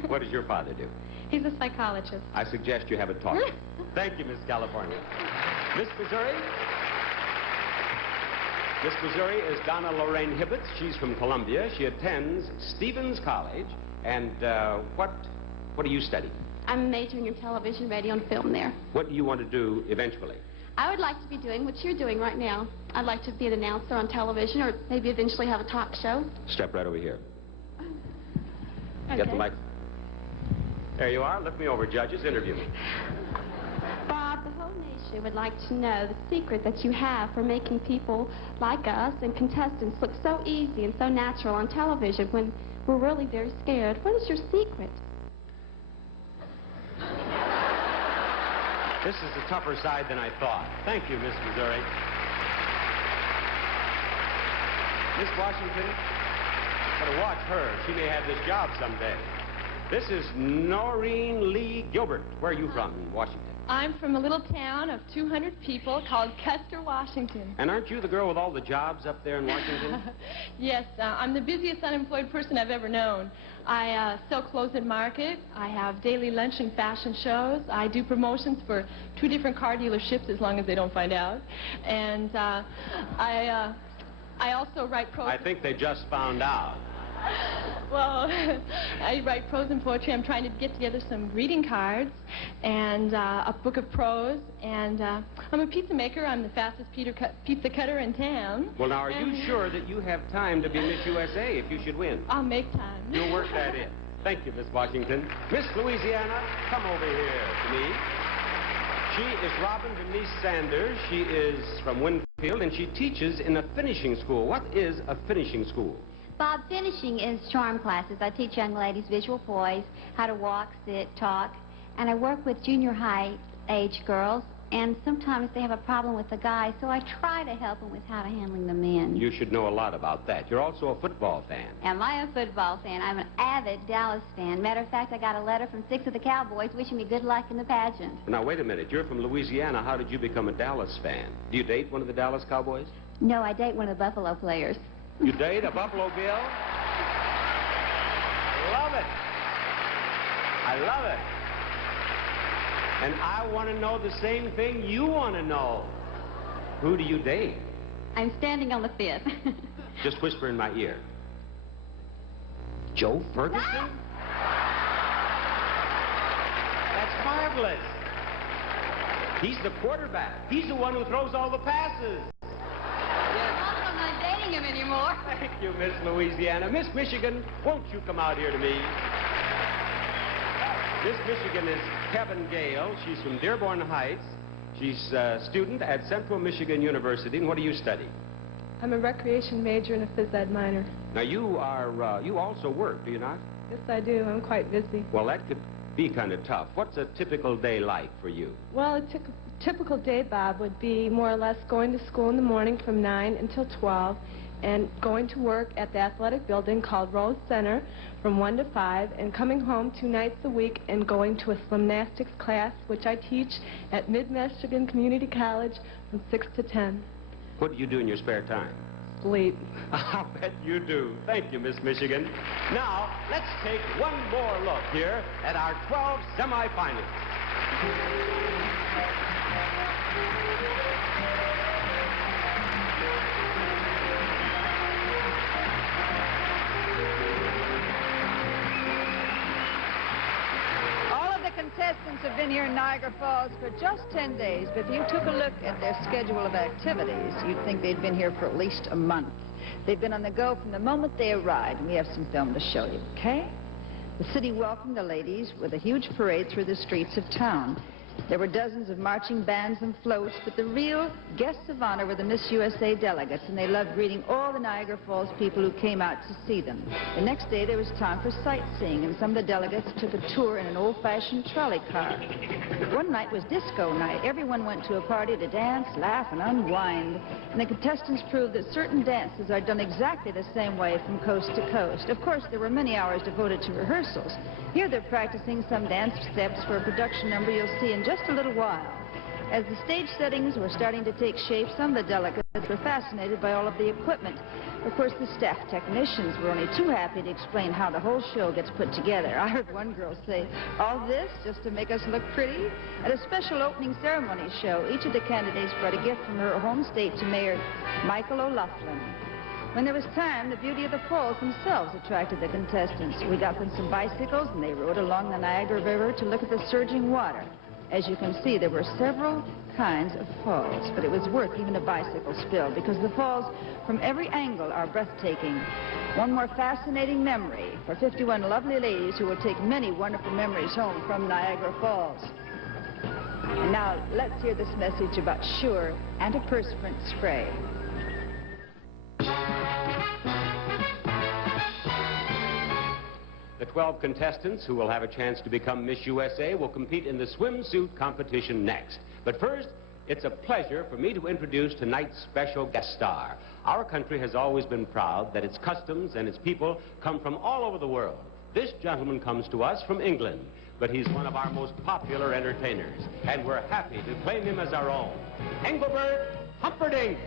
What does your father do? He's a psychologist. I suggest you have a talk. Thank you, Miss California. Miss Missouri? Miss Missouri is Donna Lorraine Hibbets. She's from Columbia. She attends Stevens College. And what do you study? I'm majoring in television, radio, and film there. What do you want to do eventually? I would like to be doing what you're doing right now. I'd like to be an announcer on television or maybe eventually have a talk show. Step right over here. Okay. Get the mic. There you are. Look me over, judges. Interview me. Bob, the whole nation would like to know the secret that you have for making people like us and contestants look so easy and so natural on television when we're really very scared. What is your secret? This is a tougher side than I thought. Thank you, Miss Missouri. Miss Washington, better watch her. She may have this job someday. This is Noreen Lee Gilbert. Where are you from in Washington? I'm from a little town of 200 people called Custer, Washington. And aren't you the girl with all the jobs up there in Washington? Yes, I'm the busiest unemployed person I've ever known. I sell clothes at market. I have daily lunch and fashion shows. I do promotions for 2 different car dealerships as long as they don't find out. And I also write prose. I think they just found out. Well, I write prose and poetry. I'm trying to get together some greeting cards and a book of prose. And I'm a pizza maker. I'm the fastest pizza cutter in town. Well, now, are you sure that you have time to be Miss USA if you should win? I'll make time. You'll work that in. Thank you, Miss Washington. Miss Louisiana, come over here to me. She is Robin Denise Sanders. She is from Winfield, and she teaches in a finishing school. What is a finishing school? Bob, finishing is charm classes. I teach young ladies visual poise, how to walk, sit, talk, and I work with junior high age girls, and sometimes they have a problem with the guys, so I try to help them with how to handling the men. You should know a lot about that. You're also a football fan. Am I a football fan? I'm an avid Dallas fan. Matter of fact, I got a letter from 6 of the Cowboys wishing me good luck in the pageant. Now, wait a minute. You're from Louisiana. How did you become a Dallas fan? Do you date one of the Dallas Cowboys? No, I date one of the Buffalo players. You date a Buffalo Bill? Love it. I love it. And I want to know the same thing you want to know. Who do you date? I'm standing on the 5th. Just whisper in my ear. Joe Ferguson? That's marvelous. He's the quarterback. He's the one who throws all the passes. I'm not dating him anymore. Thank you, Miss Louisiana. Miss Michigan, won't you come out here to me? Miss Michigan is Kevin Gale. She's from Dearborn Heights. She's a student at Central Michigan University. And what do you study? I'm a recreation major and a phys ed minor. Now, you also work, do you not? Yes, I do. I'm quite busy. Well, that could be kind of tough. What's a typical day like for you? Well, a typical day, Bob, would be more or less going to school in the morning from 9 until 12 and going to work at the athletic building called Rose Center from 1 to 5 and coming home 2 nights a week and going to a gymnastics class, which I teach at Mid-Michigan Community College from 6 to 10. What do you do in your spare time? Sleep. I'll bet you do. Thank you, Miss Michigan. Now, let's take one more look here at our 12 semifinalists. Contestants have been here in Niagara Falls for just 10 days, but if you took a look at their schedule of activities, you'd think they'd been here for at least a month. They've been on the go from the moment they arrived, and we have some film to show you, okay? The city welcomed the ladies with a huge parade through the streets of town. There were dozens of marching bands and floats, but the real guests of honor were the Miss USA delegates, and they loved greeting all the Niagara Falls people who came out to see them. The next day, there was time for sightseeing, and some of the delegates took a tour in an old-fashioned trolley car. One night was disco night. Everyone went to a party to dance, laugh, and unwind, and the contestants proved that certain dances are done exactly the same way from coast to coast. Of course, there were many hours devoted to rehearsals. Here they're practicing some dance steps for a production number you'll see in just a little while. As the stage settings were starting to take shape, some of the delegates were fascinated by all of the equipment. Of course, the staff technicians were only too happy to explain how the whole show gets put together. I heard one girl say, "All this just to make us look pretty?" At a special opening ceremony show, each of the candidates brought a gift from her home state to Mayor Michael O'Loughlin. When there was time, the beauty of the falls themselves attracted the contestants. We got them some bicycles, and they rode along the Niagara River to look at the surging water. As you can see, there were several kinds of falls, but it was worth even a bicycle spill because the falls from every angle are breathtaking. One more fascinating memory for 51 lovely ladies who will take many wonderful memories home from Niagara Falls. And now, let's hear this message about Sure antiperspirant spray. The 12 contestants who will have a chance to become Miss USA will compete in the swimsuit competition next. But first, it's a pleasure for me to introduce tonight's special guest star. Our country has always been proud that its customs and its people come from all over the world. This gentleman comes to us from England, but he's one of our most popular entertainers, and we're happy to claim him as our own. Engelbert Humperdinck!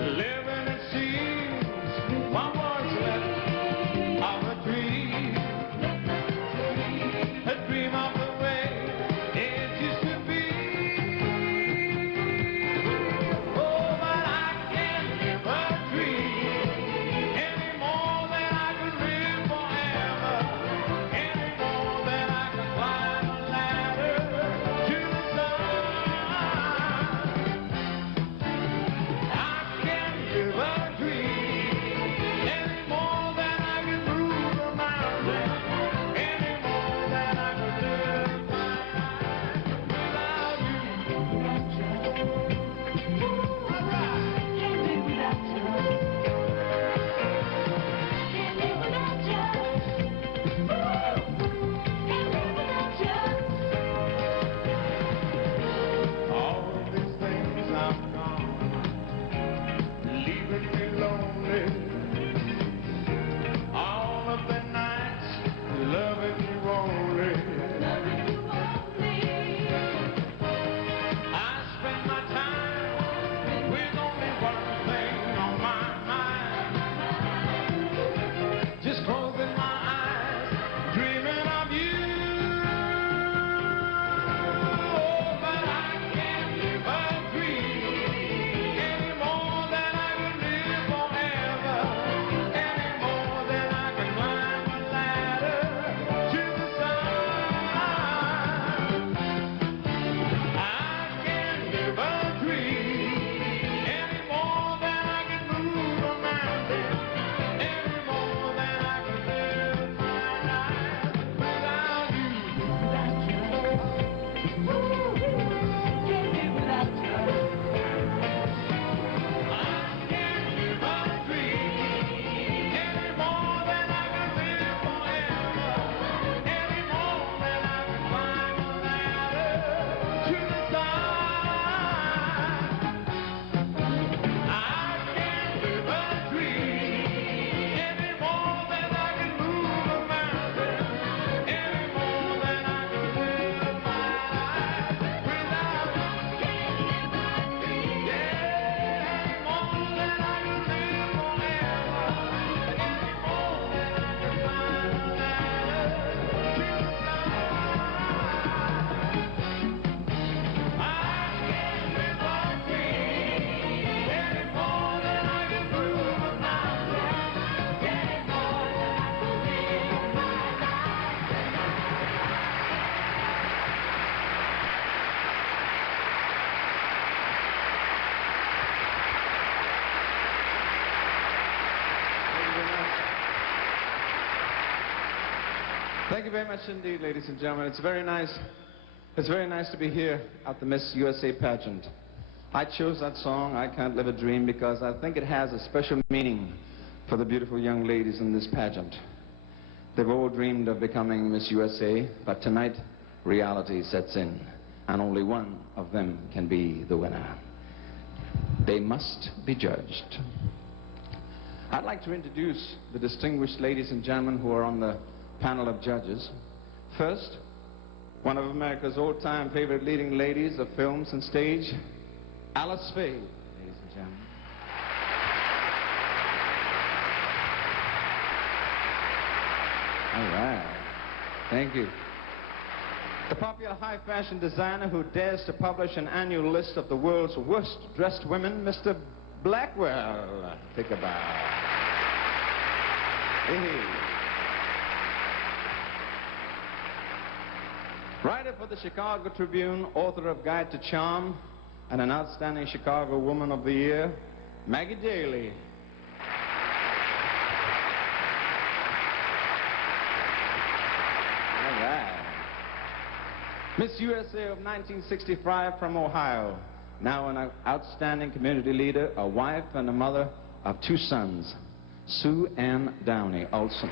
Living in Thank you very much indeed, ladies and gentlemen. It's very nice to be here at the Miss USA pageant. I chose that song, I Can't Live a Dream, because I think it has a special meaning for the beautiful young ladies in this pageant. They've all dreamed of becoming Miss USA, but tonight reality sets in, and only one of them can be the winner. They must be judged. I'd like to introduce the distinguished ladies and gentlemen who are on the panel of judges. First, one of America's all-time favorite leading ladies of films and stage, Alice Faye, ladies and gentlemen. All right. Thank you. The popular high fashion designer who dares to publish an annual list of the world's worst dressed women, Mr. Blackwell. Take a bow. Hey. Writer for the Chicago Tribune, author of Guide to Charm, and an outstanding Chicago Woman of the Year, Maggie Daley. All right. Miss USA of 1965 from Ohio, now an outstanding community leader, a wife and a mother of 2 sons, Sue Ann Downey Olson.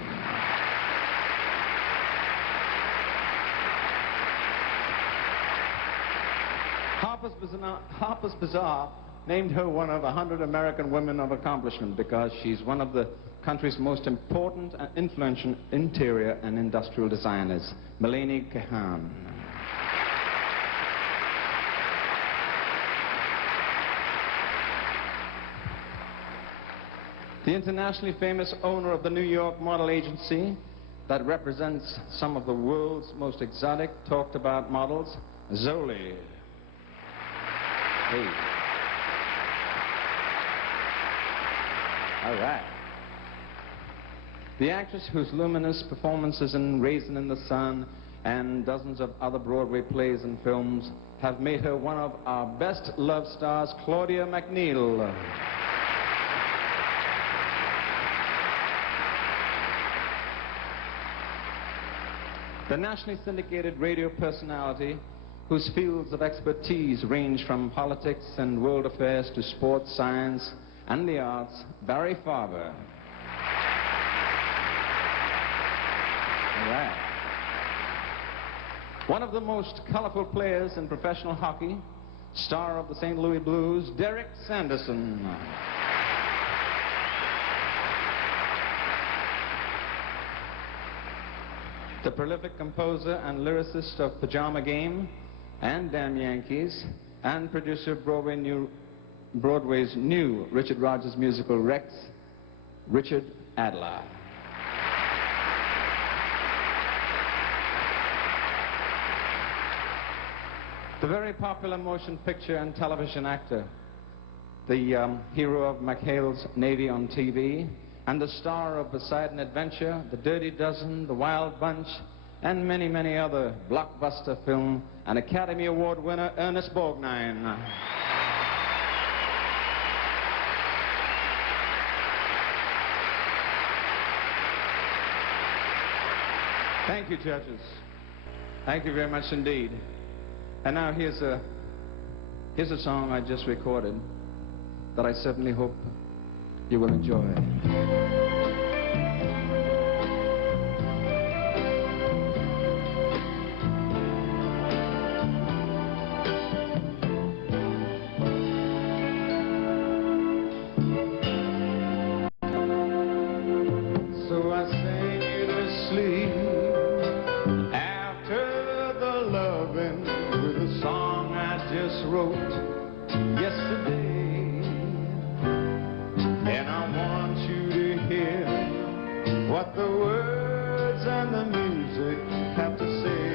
Harper's Bazaar named her one of 100 American women of accomplishment because she's one of the country's most important and influential interior and industrial designers, Melanie Kahan. The internationally famous owner of the New York model agency that represents some of the world's most exotic, talked about models, Zoli. Hey. All right. The actress whose luminous performances in Raisin in the Sun and dozens of other Broadway plays and films have made her one of our best love stars, Claudia McNeil. The nationally syndicated radio personality whose fields of expertise range from politics and world affairs to sports, science, and the arts, Barry Farber. All right. One of the most colorful players in professional hockey, star of the St. Louis Blues, Derek Sanderson. The prolific composer and lyricist of Pajama Game and Damn Yankees, and producer of Broadway's new Richard Rodgers musical Rex, Richard Adler. The very popular motion picture and television actor, the hero of McHale's Navy on TV, and the star of Poseidon Adventure, The Dirty Dozen, The Wild Bunch, and many, many other blockbuster film and Academy Award winner, Ernest Borgnine. Thank you, judges. Thank you very much indeed. And now here's a song I just recorded that I certainly hope you will enjoy. So I sang you to sleep after the loving with a song I just wrote yesterday. What the words and the music have to say.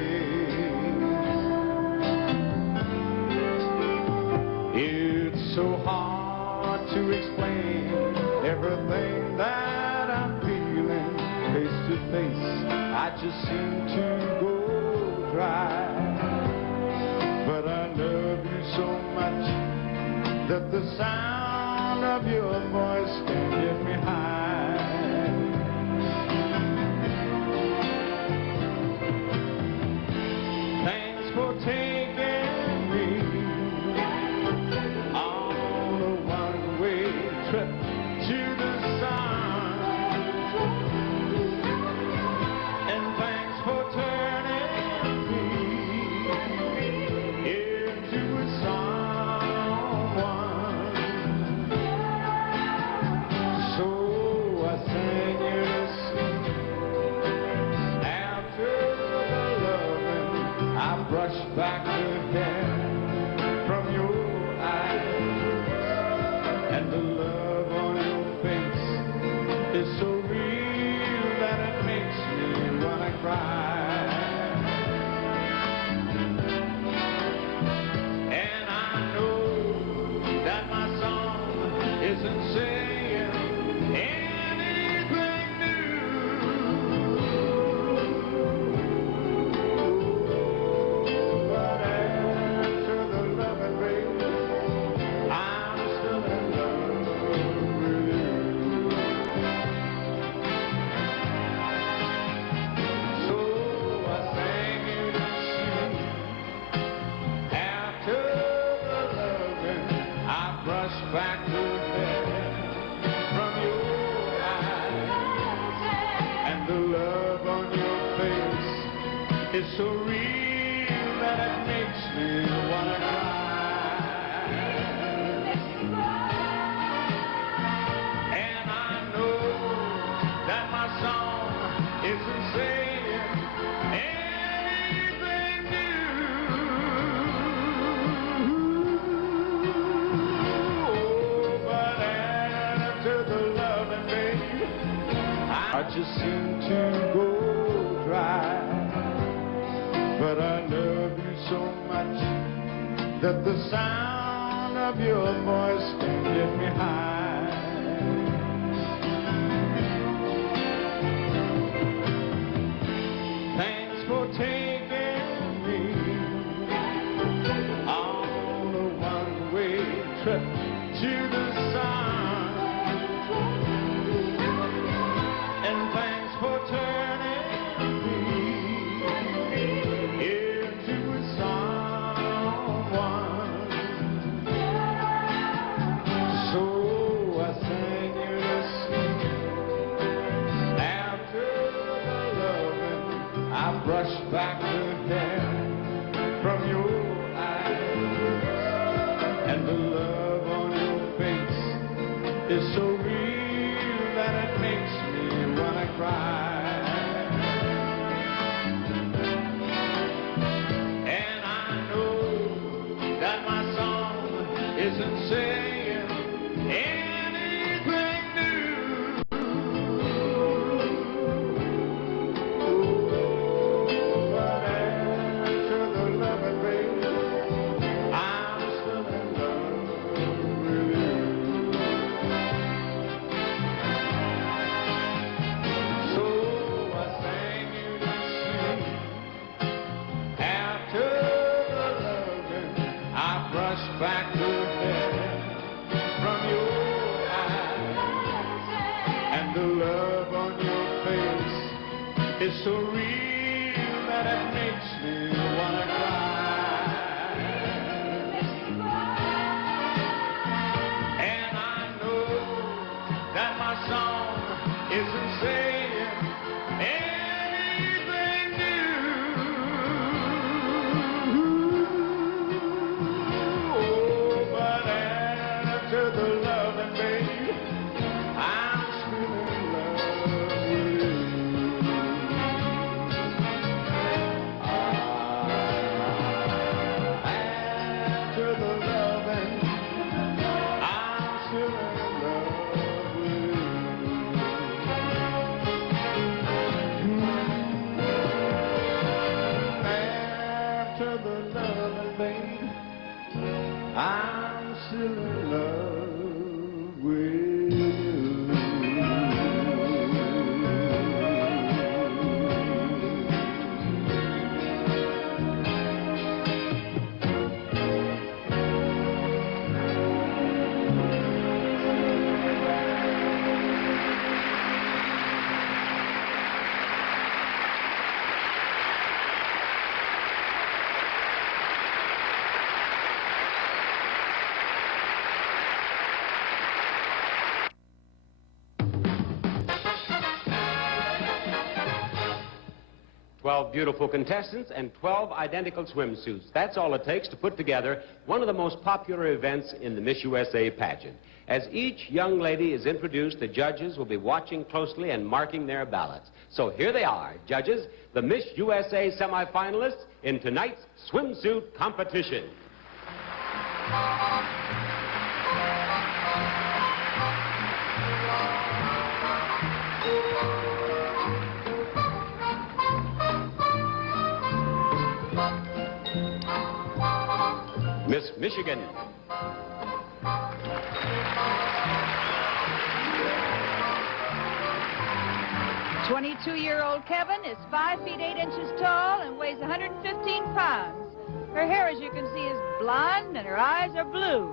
It's so hard to explain everything that I'm feeling face to face. I just seem to go dry. But I love you so much that the sound of your voice can get me high. trip to the sun. And thanks for turning me into someone. So I sang you this after the loving I brushed back the hair from your eyes, and the love on your face is so real that it makes me wanna cry. And I know that my song isn't saying anything new, but after the loving rain, I'm still in love with you. So I sang you this song after the loving I brushed back the hair from your eyes, and the love on your face is so real that it makes me wanna cry. And I know that my song isn't saying anything new, but after the loving babe, I just seem to go dry. But I love you so much that the sound of your voice can get me high. Thanks for taking me on a one-way trip to the sun. And thanks for turning me into someone. So I sang you this after the loving I brushed back the hair from your eyes, and the love on your face is so real that it makes me wanna cry. And I know that my song isn't saying anything new, but after the loving babe, I'm still in love with you. 12 beautiful contestants and 12 identical swimsuits. That's all it takes to put together one of the most popular events in the Miss USA pageant. As each young lady is introduced, the judges will be watching closely and marking their ballots. So here they are, judges, the Miss USA semifinalists in tonight's swimsuit competition. Miss Michigan. "22-year-old Kevin is 5 feet 8 inches tall and weighs 115 pounds. Her hair, as you can see, is blonde and her eyes are blue."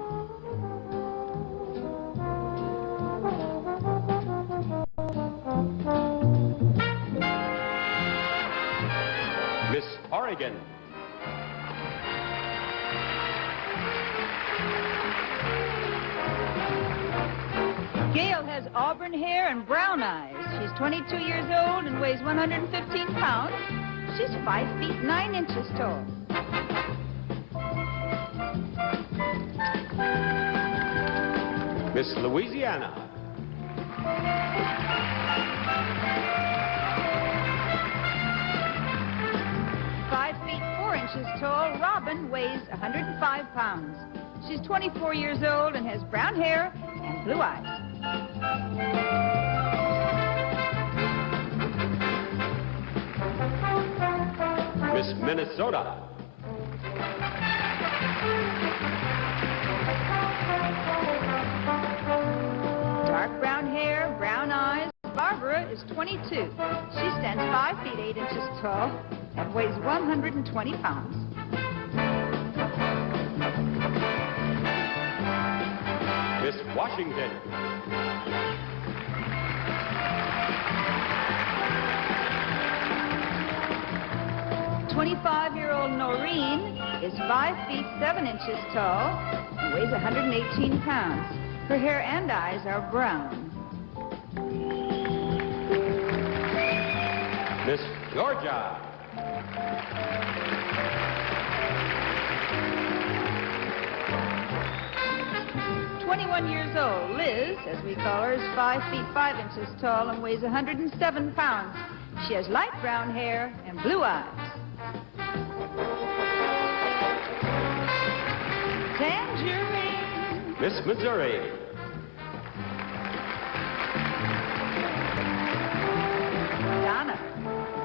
Miss Oregon. Gail has auburn hair and brown eyes. She's 22 years old and weighs 115 pounds. She's 5 feet 9 inches tall. Miss Louisiana. Tall, Robin weighs 105 pounds. She's 24 years old and has brown hair and blue eyes. Miss Minnesota. Dark brown hair, brown eyes. Barbara is 22. She stands 5 feet 8 inches tall and weighs 120 pounds. Miss Washington. "25-year-old Noreen is 5 feet 7 inches tall and weighs 118 pounds. Her hair and eyes are brown." Miss Georgia. "21 years old, Liz, as we call her, is 5 feet 5 inches tall and weighs 107 pounds. She has light brown hair and blue eyes." Tangerine. Miss Missouri.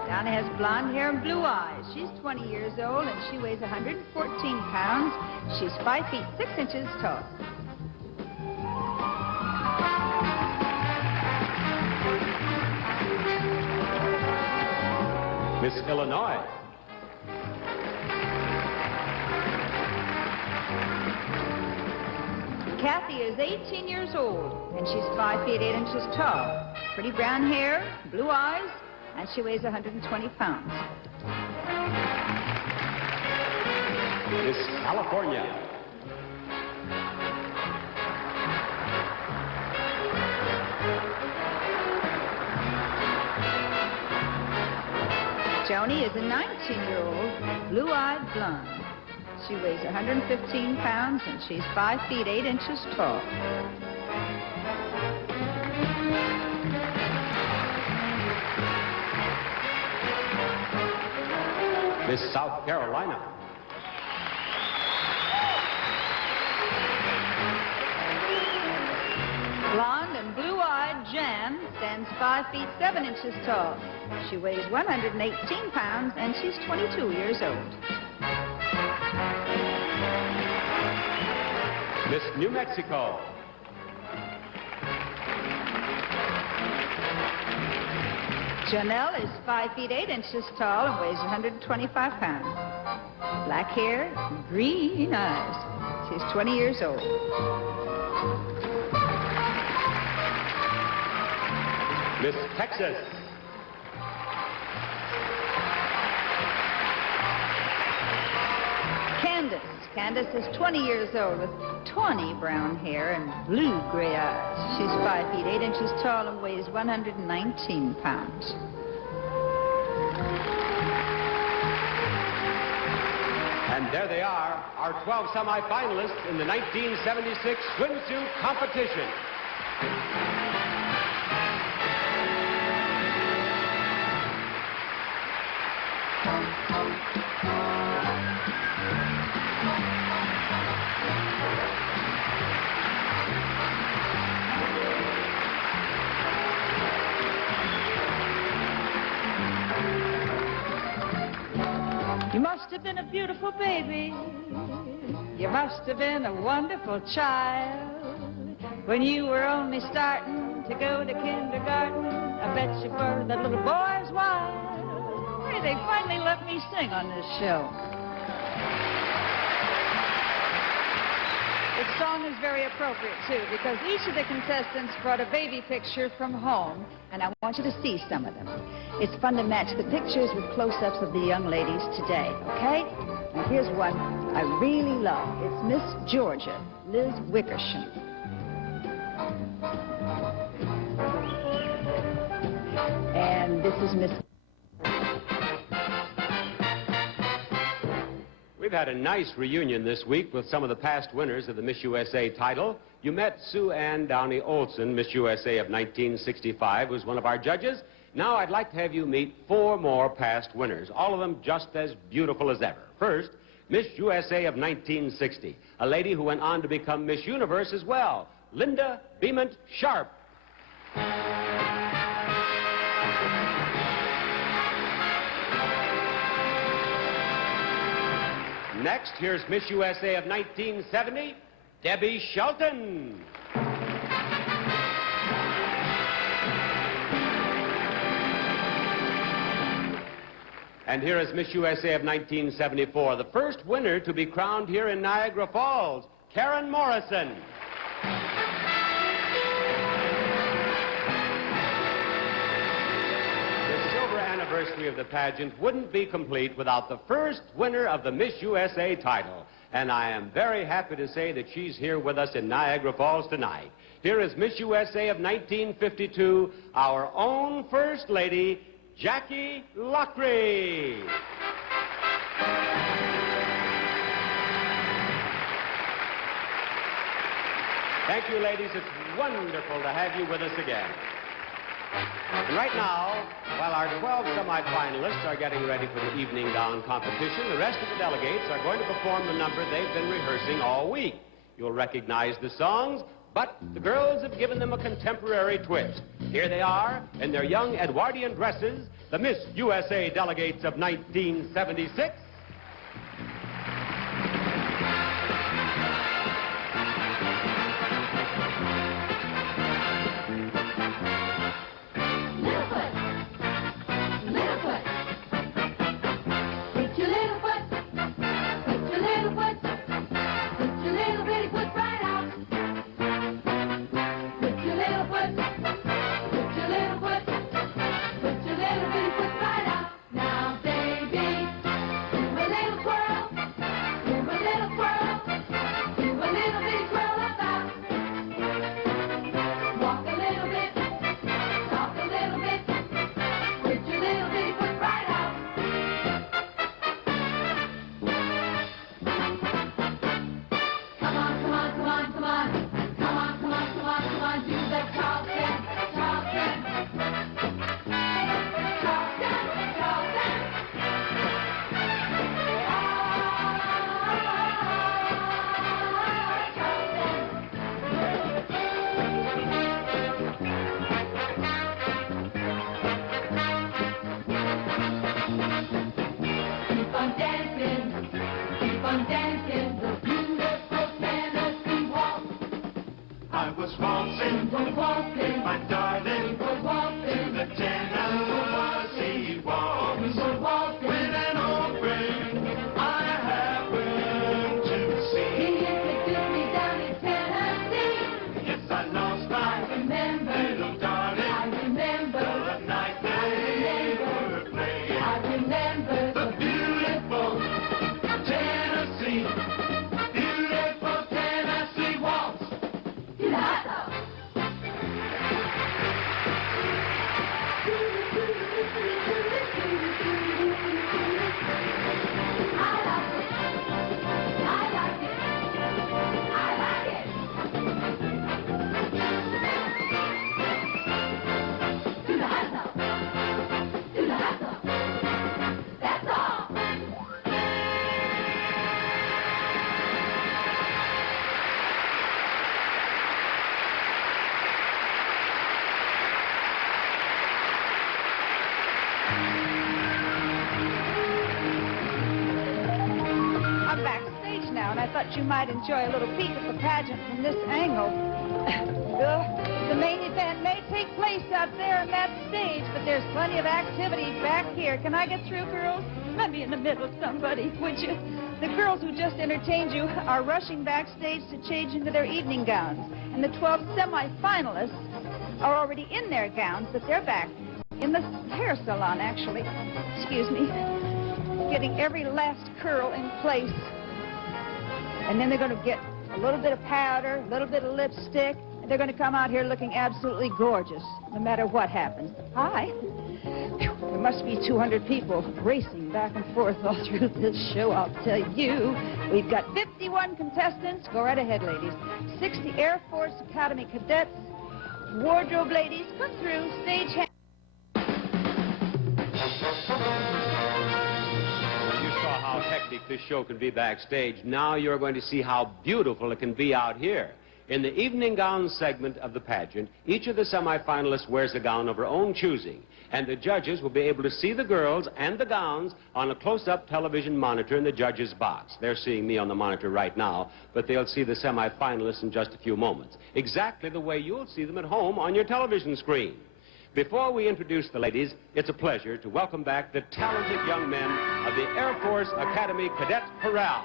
Donna has blonde hair and blue eyes. She's 20 years old and she weighs 114 pounds. She's 5 feet 6 inches tall. Miss Illinois. Kathy is 18 years old, and she's 5 feet 8 inches tall. Pretty brown hair, blue eyes, and she weighs 120 pounds. Miss California. Joni is a 19-year-old, blue-eyed blonde. She weighs 115 pounds, and she's 5 feet 8 inches tall. Miss South Carolina. Blonde and blue-eyed Jan stands 5 feet 7 inches tall. She weighs 118 pounds, and she's 22 years old. Miss New Mexico. Janelle is 5 feet 8 inches tall and weighs 125 pounds. Black hair, green eyes. She's 20 years old. Miss Texas. Candace is 20 years old with 20 brown hair and blue-gray eyes. She's 5 feet 8 inches tall and weighs 119 pounds. And there they are, our 12 semifinalists in the 1976 swimsuit competition. You must have been a beautiful baby. You must have been a wonderful child. When you were only starting to go to kindergarten, I bet you were the little boy's wild. Hey, they finally let me sing on this show. This song is very appropriate, too, because each of the contestants brought a baby picture from home, and I want you to see some of them. It's fun to match the pictures with close-ups of the young ladies today, okay? And here's one I really love. It's Miss Georgia, Liz Wickersham. And this is Miss... We've had a nice reunion this week with some of the past winners of the Miss USA title. You met Sue Ann Downey Olson, Miss USA of 1965, was one of our judges. Now I'd like to have you meet 4 more past winners, all of them just as beautiful as ever. First, Miss USA of 1960, a lady who went on to become Miss Universe as well, Linda Beament Sharp. Next, here's Miss USA of 1970, Debbie Shelton. And here is Miss USA of 1974, the first winner to be crowned here in Niagara Falls, Karen Morrison. Anniversary of the pageant wouldn't be complete without the first winner of the Miss USA title. And I am very happy to say that she's here with us in Niagara Falls tonight. Here is Miss USA of 1952, our own First Lady, Jackie Lockery. Thank you, ladies. It's wonderful to have you with us again. And right now, while our 12 semifinalists are getting ready for the evening gown competition, the rest of the delegates are going to perform the number they've been rehearsing all week. You'll recognize the songs, but the girls have given them a contemporary twist. Here they are, in their young Edwardian dresses, the Miss USA delegates of 1976. thought you might enjoy a little peek at the pageant from this angle. The main event may take place out there on that stage, but there's plenty of activity back here. Can I get through, girls? Let me in the middle, somebody, would you? The girls who just entertained you are rushing backstage to change into their evening gowns. And the 12 semi-finalists are already in their gowns, but they're back in the hair salon, actually. Excuse me. Getting every last curl in place. And then they're going to get a little bit of powder, a little bit of lipstick, and they're going to come out here looking absolutely gorgeous, no matter what happens. Hi. Whew, there must be 200 people racing back and forth all through this show, I'll tell you. We've got 51 contestants. Go right ahead, ladies. 60 Air Force Academy cadets. Wardrobe ladies, come through. Stage hand. You saw how hectic this show can be backstage. Now you're going to see how beautiful it can be out here. In the evening gown segment of the pageant, each of the semifinalists wears a gown of her own choosing, and the judges will be able to see the girls and the gowns on a close-up television monitor in the judges' box. They're seeing me on the monitor right now, but they'll see the semifinalists in just a few moments, exactly the way you'll see them at home on your television screen. Before we introduce the ladies, it's a pleasure to welcome back the talented young men of the Air Force Academy Cadet Chorale.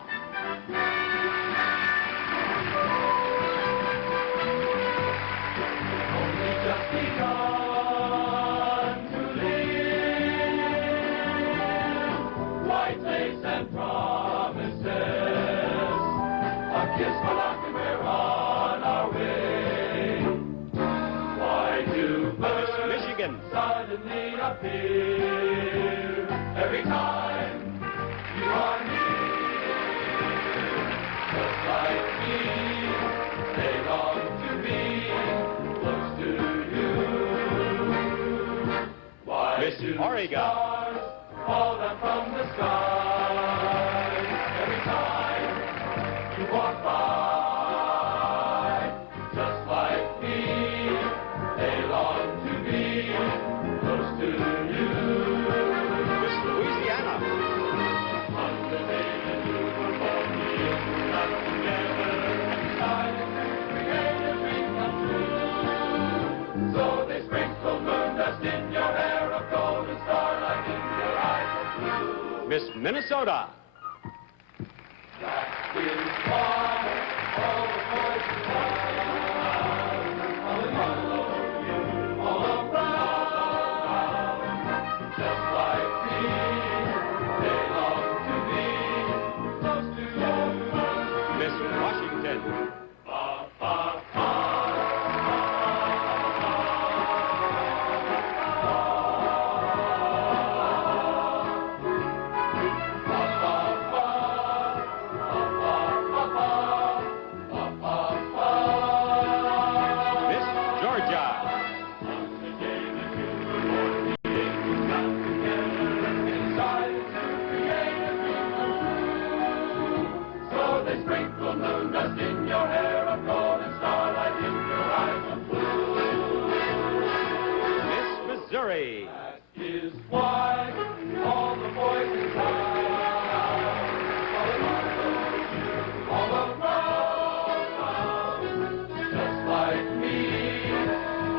Suddenly appear every time you are near. Just like me, they long to be close to you. Why Miss do Oregon. stars fall down from the sky every time you walk by? Just like me, they long to be close to you. Miss Louisiana. On the day that you were born, we got together and decided to create a dream come true. So they sprinkled moon dust in your hair, a golden starlight in your eyes of blue. Miss Minnesota. That is why all the boys in town all follow you all around. Just like me, they long to be close to you. Miss Washington. Ba, ba, ba. Miss Georgia. So they sprinkle moon dust in your hair, a golden starlight in your eyes of blue. Miss Missouri. That is why all the boys in town all around. Just like me,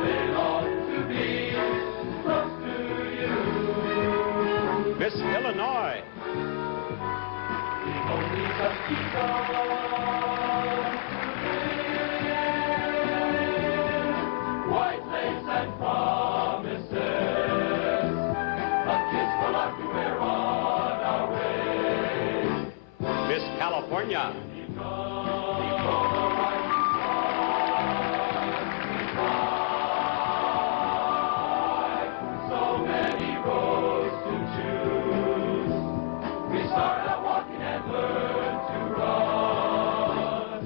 they long to be close to you. Miss Illinois. We've only just begun to live. White lace and promises, a kiss for luck to wear on our way. Miss California. So many roads to choose. We start out walking and learn to run.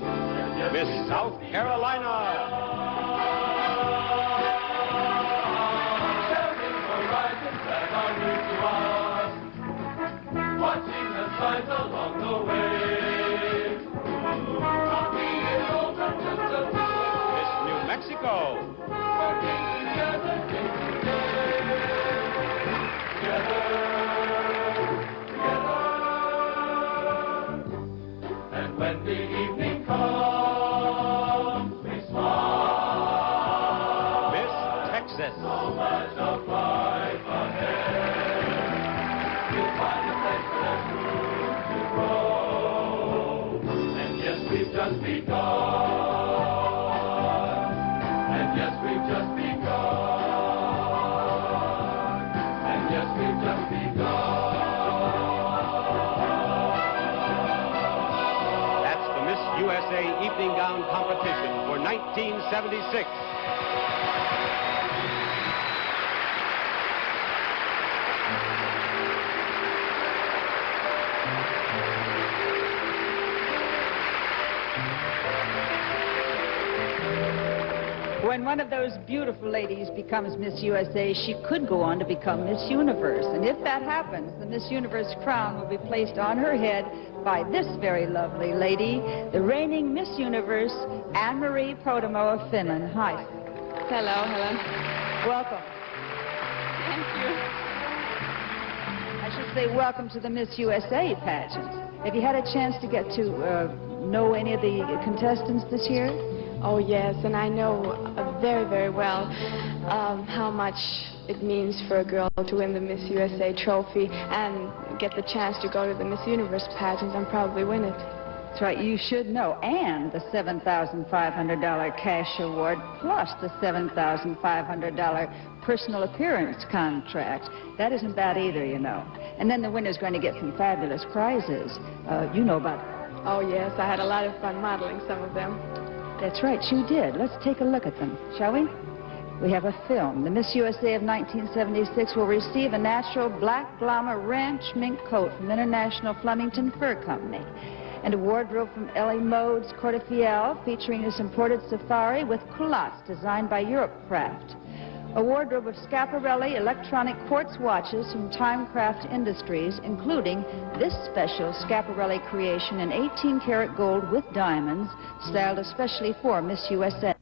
Miss South Carolina. Sharing horizons that are new to us. Watching the signs along the way. Talking it over to Miss New Mexico. working together day to day. Together. And when the this. So much of life ahead. You'll find a place where there's room to grow. And yes, we've just begun. And yes, we've just begun. And yes, we've just begun. That's the Miss USA Evening Gown Competition for 1976. When one of those beautiful ladies becomes Miss USA, she could go on to become Miss Universe. And if that happens, the Miss Universe crown will be placed on her head by this very lovely lady, the reigning Miss Universe, Anne-Marie Podemo of Finland. Hi. Hello, Helen. Welcome. Thank you. I should say welcome to the Miss USA pageant. Have you had a chance to get to know any of the contestants this year? Oh, yes, and I know very, very well how much it means for a girl to win the Miss USA trophy and get the chance to go to the Miss Universe pageant and probably win it. That's right, you should know. And the $7,500 cash award plus the $7,500 personal appearance contract. That isn't bad either, you know. And then the winner's going to get some fabulous prizes. You know about that. Oh, yes, I had a lot of fun modeling some of them. That's right, you did. Let's take a look at them, shall we? We have a film. The Miss USA of 1976 will receive a natural black llama ranch mink coat from International Flemington Fur Company and a wardrobe from Ellie Mode's Court de Fiel featuring this imported safari with culottes designed by Europe Craft. A wardrobe of Schiaparelli electronic quartz watches from Timecraft Industries, including this special Schiaparelli creation in 18-karat gold with diamonds, styled especially for Miss USA.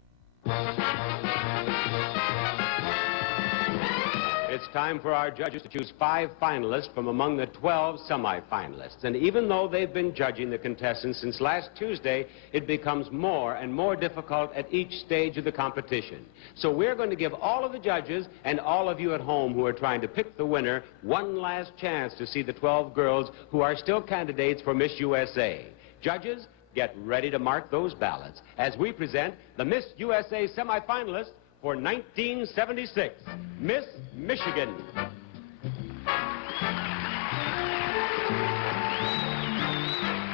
It's time for our judges to choose 5 finalists from among the 12 semi-finalists. And even though they've been judging the contestants since last Tuesday, it becomes more and more difficult at each stage of the competition. So we're going to give all of the judges and all of you at home who are trying to pick the winner one last chance to see the 12 girls who are still candidates for Miss USA. Judges, get ready to mark those ballots as we present the Miss USA semi-finalists for 1976, Miss Michigan.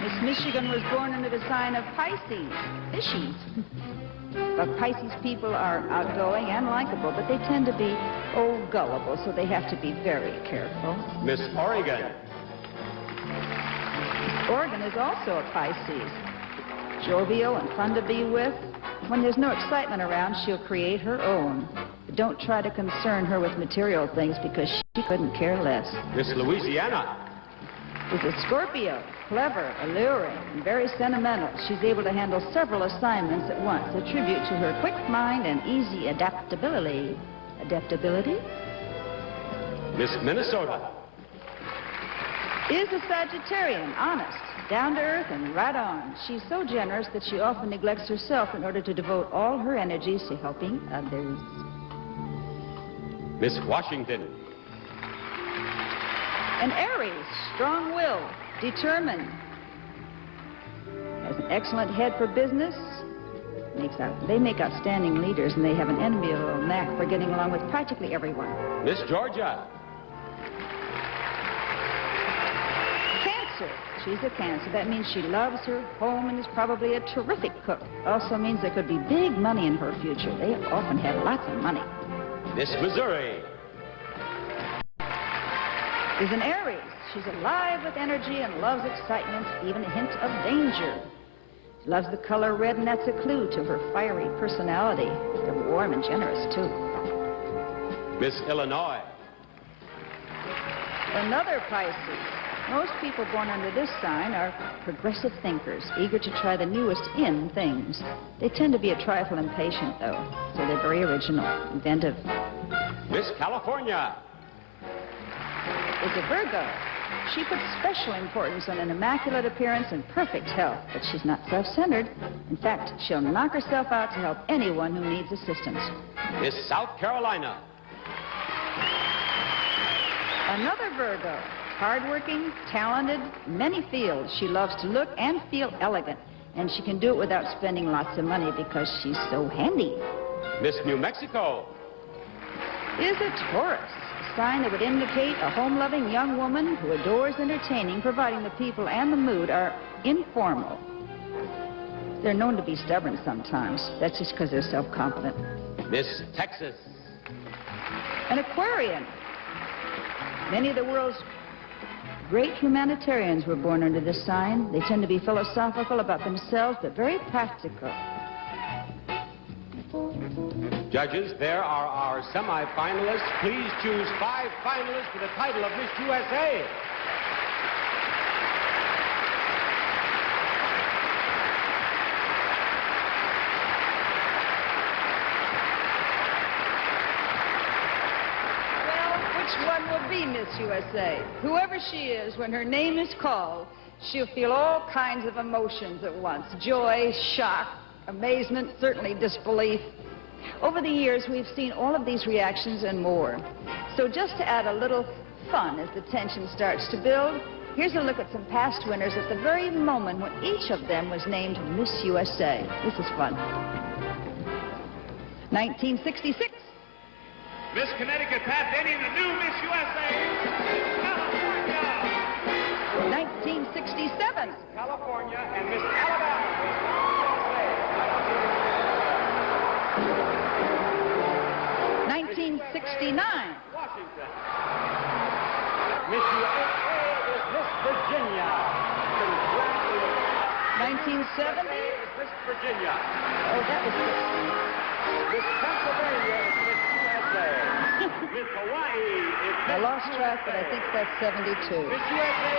Miss Michigan was born under the sign of Pisces, fishies. But Pisces people are outgoing and likable, but they tend to be, gullible, so they have to be very careful. Miss Oregon. Oregon is also a Pisces. Jovial and fun to be with. When there's no excitement around, she'll create her own. But don't try to concern her with material things because she couldn't care less. Miss Louisiana. Is a Scorpio, clever, alluring, and very sentimental. She's able to handle several assignments at once, a tribute to her quick mind and easy adaptability. Adaptability? Miss Minnesota. Is a Sagittarian, honest, down to earth, and right on. She's so generous that she often neglects herself in order to devote all her energies to helping others. Miss Washington. An Aries, strong-willed, determined. Has an excellent head for business. They make outstanding leaders, and they have an enviable knack for getting along with practically everyone. Miss Georgia. Cancer. She's a Cancer. That means she loves her home and is probably a terrific cook. Also means there could be big money in her future. They often have lots of money. Miss Missouri. Is an Aries. She's alive with energy and loves excitement, even a hint of danger. She loves the color red, and that's a clue to her fiery personality. They're warm and generous, too. Miss Illinois. Another Pisces. Most people born under this sign are progressive thinkers, eager to try the newest in things. They tend to be a trifle impatient, though, so they're very original, inventive. Miss California. Is a Virgo. She puts special importance on an immaculate appearance and perfect health, but she's not self-centered. In fact, she'll knock herself out to help anyone who needs assistance. Miss South Carolina. Another Virgo. Hardworking, talented, many fields. She loves to look and feel elegant, and she can do it without spending lots of money because she's so handy. Miss New Mexico. Is a Taurus, a sign that would indicate a home-loving young woman who adores entertaining, providing the people and the mood are informal. They're known to be stubborn sometimes. That's just because they're self-confident. Miss Texas. An Aquarian. Many of the world's great humanitarians were born under this sign. They tend to be philosophical about themselves, but very practical. Judges, there are our semi-finalists. Please choose 5 finalists for the title of Miss USA. Which one will be Miss USA? Whoever she is, when her name is called, she'll feel all kinds of emotions at once. Joy, shock, amazement, certainly disbelief. Over the years, we've seen all of these reactions and more. So just to add a little fun as the tension starts to build, here's a look at some past winners at the very moment when each of them was named Miss USA. This is fun. 1966. Miss Connecticut Pat Denny, the new Miss USA, California. 1967. California and Miss Alabama. 1969. Washington. Miss USA is Miss Virginia. 1970. Miss Virginia. Oh, that was 60. Miss Pennsylvania is Miss USA. Miss Hawaii is Miss I lost track, but I think that's 72. Miss USA.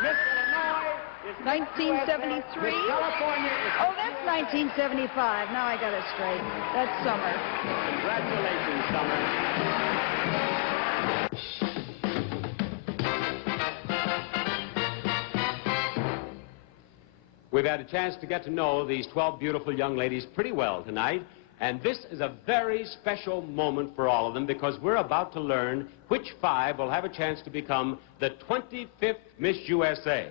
Miss Illinois is 1973. Miss California is Oh, that's 1975. Now I got it straight. That's summer. Congratulations, Summer. We've had a chance to get to know these 12 beautiful young ladies pretty well tonight, and this is a very special moment for all of them because we're about to learn which 5 will have a chance to become the 25th Miss USA.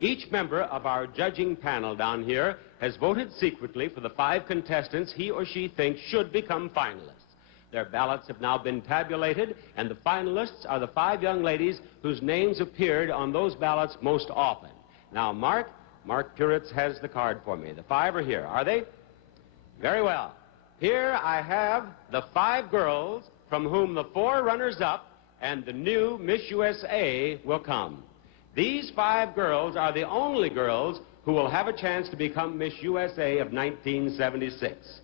Each member of our judging panel down here has voted secretly for the 5 contestants he or she thinks should become finalists. Their ballots have now been tabulated, and the finalists are the 5 young ladies whose names appeared on those ballots most often. Now, Mark Puritz has the card for me. The 5 are here, are they? Very well. Here I have the 5 girls from whom the 4 runners-up and the new Miss USA will come. These 5 girls are the only girls who will have a chance to become Miss USA of 1976.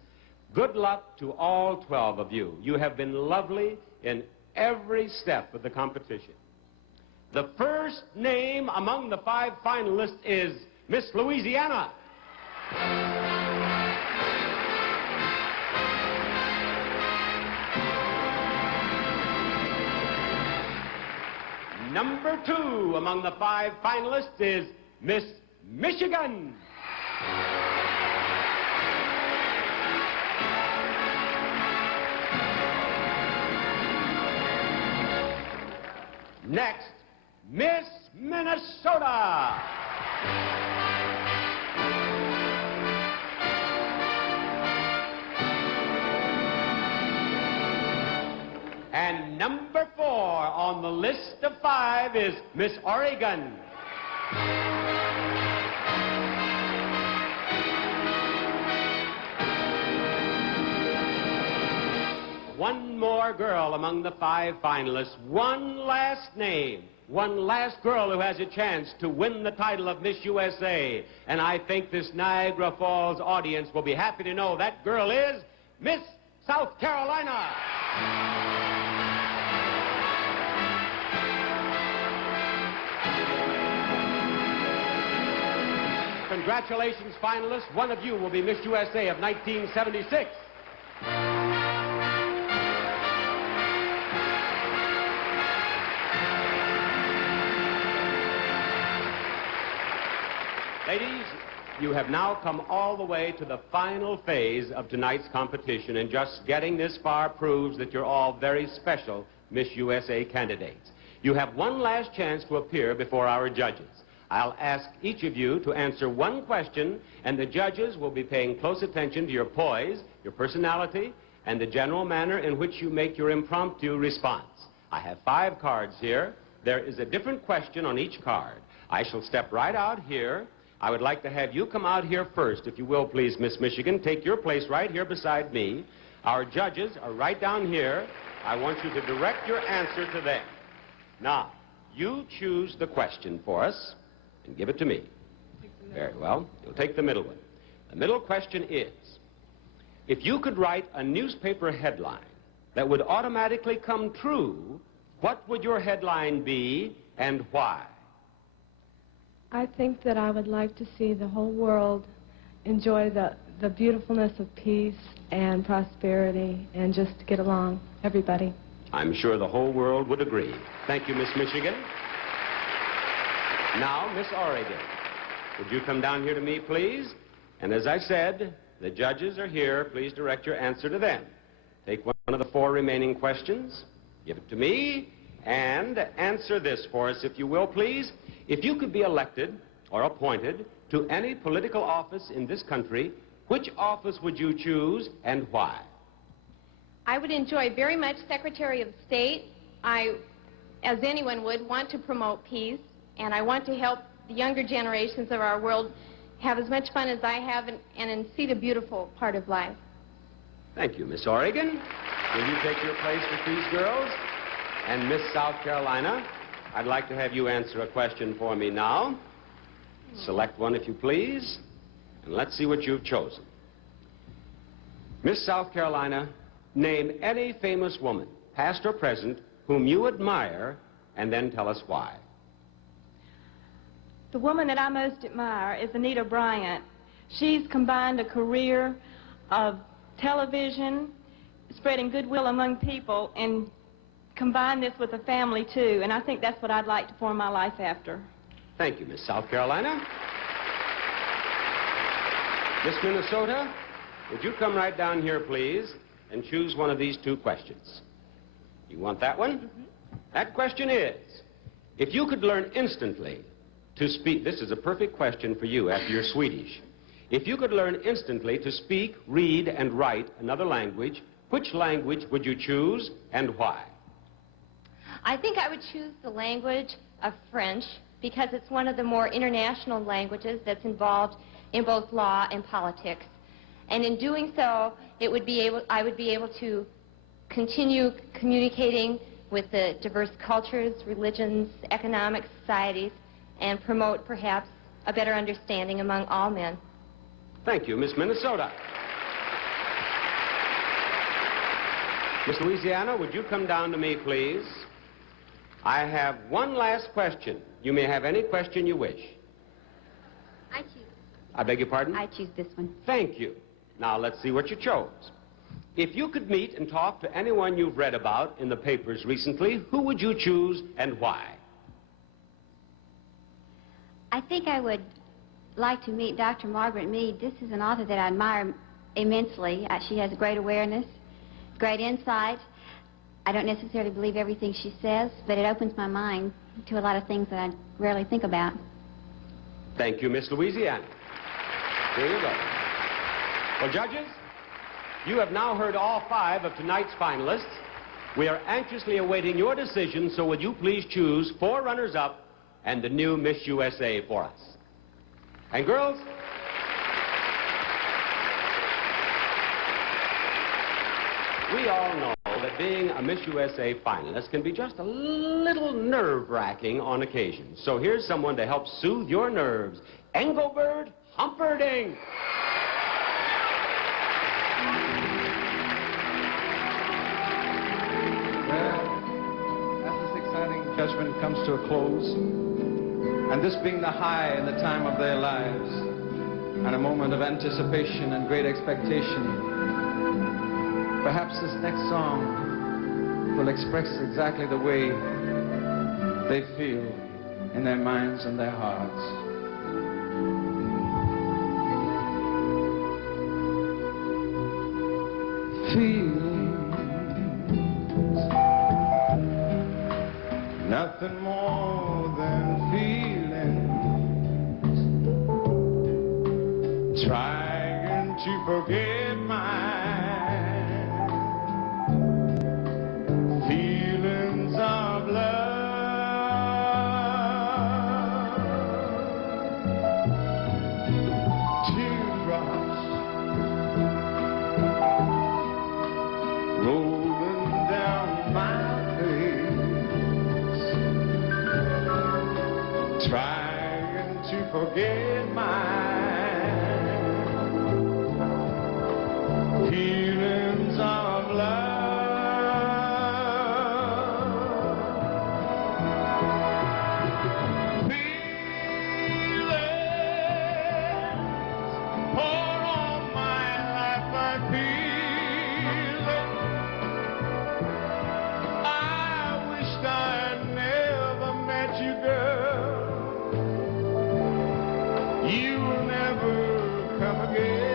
Good luck to all 12 of you. You have been lovely in every step of the competition. The first name among the 5 finalists is Miss Louisiana. Number 2 among the 5 finalists is Miss Michigan. Next, Miss Minnesota. And number 4 on the list of 5 is Miss Oregon. One more girl among the 5 finalists. One last name. One last girl who has a chance to win the title of Miss USA. And I think this Niagara Falls audience will be happy to know that girl is Miss South Carolina. Congratulations, finalists. One of you will be Miss USA of 1976. you have now come all the way to the final phase of tonight's competition, and just getting this far proves that you're all very special Miss USA candidates. You have one last chance to appear before our judges. I'll ask each of you to answer one question, and the judges will be paying close attention to your poise, your personality, and the general manner in which you make your impromptu response. I have 5 cards here. There is a different question on each card. I shall step right out here. I would like to have you come out here first, if you will, please, Miss Michigan. Take your place right here beside me. Our judges are right down here. I want you to direct your answer to them. Now, you choose the question for us and give it to me. Very well. You'll take the middle one. The middle question is, if you could write a newspaper headline that would automatically come true, what would your headline be and why? I think that I would like to see the whole world enjoy the beautifulness of peace and prosperity and just get along, everybody. I'm sure the whole world would agree. Thank you, Miss Michigan. Now, Miss Oregon, would you come down here to me, please? And as I said, the judges are here. Please direct your answer to them. Take one of the 4 remaining questions, give it to me, and answer this for us, if you will, please. If you could be elected or appointed to any political office in this country, which office would you choose and why? I would enjoy very much Secretary of State. I, as anyone would, want to promote peace, and I want to help the younger generations of our world have as much fun as I have and see the beautiful part of life. Thank you, Miss Oregon. Will you take your place with these girls? And Miss South Carolina, I'd like to have you answer a question for me now. Select one, if you please, and let's see what you've chosen. Miss South Carolina, name any famous woman, past or present, whom you admire, and then tell us why. The woman that I most admire is Anita Bryant. She's combined a career of television, spreading goodwill among people, and combined this with a family, too. And I think that's what I'd like to form my life after. Thank you, Miss South Carolina. Miss Minnesota, would you come right down here, please, and choose one of these 2 questions? You want that one? Mm-hmm. That question is, if you could learn instantly to speak, this is a perfect question for you after you're Swedish. If you could learn instantly to speak, read, and write another language, which language would you choose and why? I think I would choose the language of French because it's one of the more international languages that's involved in both law and politics. And in doing so, I would be able to continue communicating with the diverse cultures, religions, economic societies, and promote perhaps a better understanding among all men. Thank you, Miss Minnesota. Miss Louisiana, would you come down to me, please? I have one last question. You may have any question you wish. I choose. I beg your pardon? I choose this one. Thank you. Now let's see what you chose. If you could meet and talk to anyone you've read about in the papers recently, who would you choose and why? I think I would like to meet Dr. Margaret Mead. This is an author that I admire immensely. She has great awareness, great insight. I don't necessarily believe everything she says, but it opens my mind to a lot of things that I rarely think about. Thank you, Miss Louisiana. Here you go. Well, judges, you have now heard all 5 of tonight's finalists. We are anxiously awaiting your decision, so would you please choose 4 runners-up and the new Miss USA for us. And girls, we all know that being a Miss USA finalist can be just a little nerve-wracking on occasion. So here's someone to help soothe your nerves. Engelbert Humperdinck. Well, as this exciting judgment comes to a close, and this being the high in the time of their lives, and a moment of anticipation and great expectation, perhaps this next song will express exactly the way they feel in their minds and their hearts. trying to forget my feelings of love. Teardrops rolling down my face, trying to forget my feelings of love. Feelings for all my life I feel it. I wished I'd never met you, girl. You will never come again.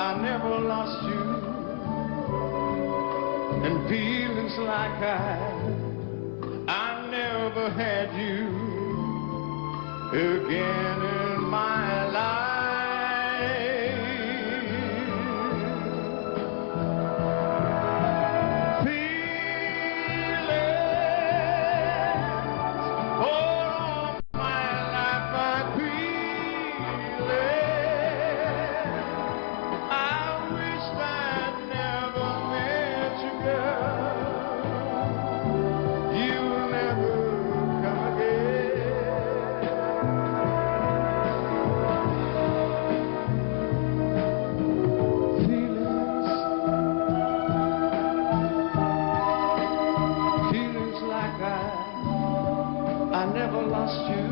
I never lost you, and feelings like I never had you again in my life. Feelings for all my life I feel it. I wished I'd never met you, girl. You'll never come Feelings like I never lost you,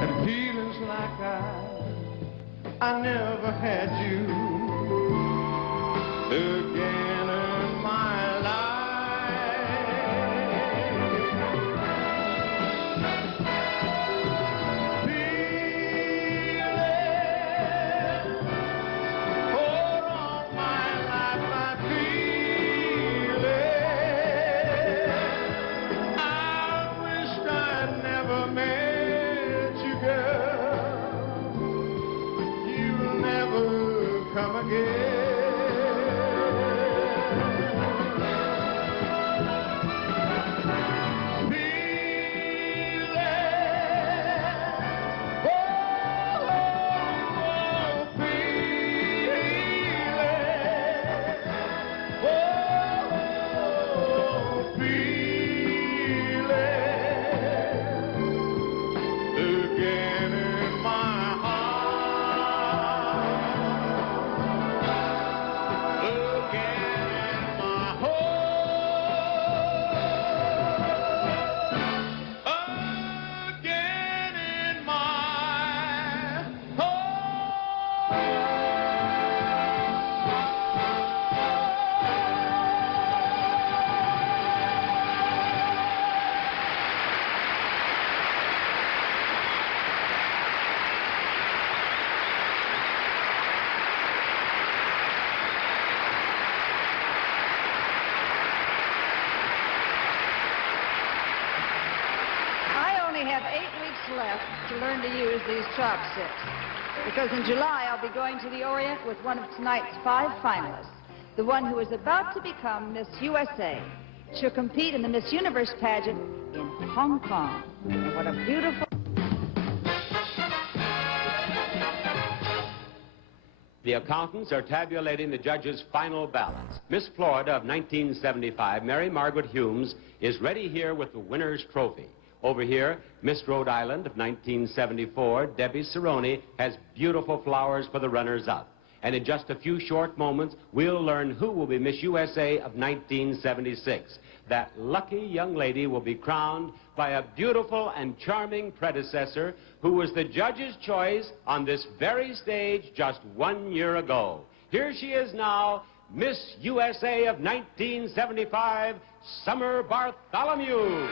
and feelings like I never had you again in my life. Feelings for all my life I feel it. I wished I'd never met you, girl. You'll never come again. Again in my heart, again in my heart, again in my I only have 8 weeks left to learn to use these chopsticks, because in July I'll be going to the Orient with one of tonight's 5 finalists, the one who is about to become Miss USA. She'll compete in the Miss Universe pageant in Hong Kong. And what a beautiful... The accountants are tabulating the judges' final ballots. Miss Florida of 1975, Mary Margaret Humes, is ready here with the winner's trophy. Over here, Miss Rhode Island of 1974, Debbie Cerrone, has beautiful flowers for the runners-up. And in just a few short moments, we'll learn who will be Miss USA of 1976. That lucky young lady will be crowned by a beautiful and charming predecessor who was the judge's choice on this very stage just 1 year ago. Here she is now, Miss USA of 1975, Summer Bartholomew.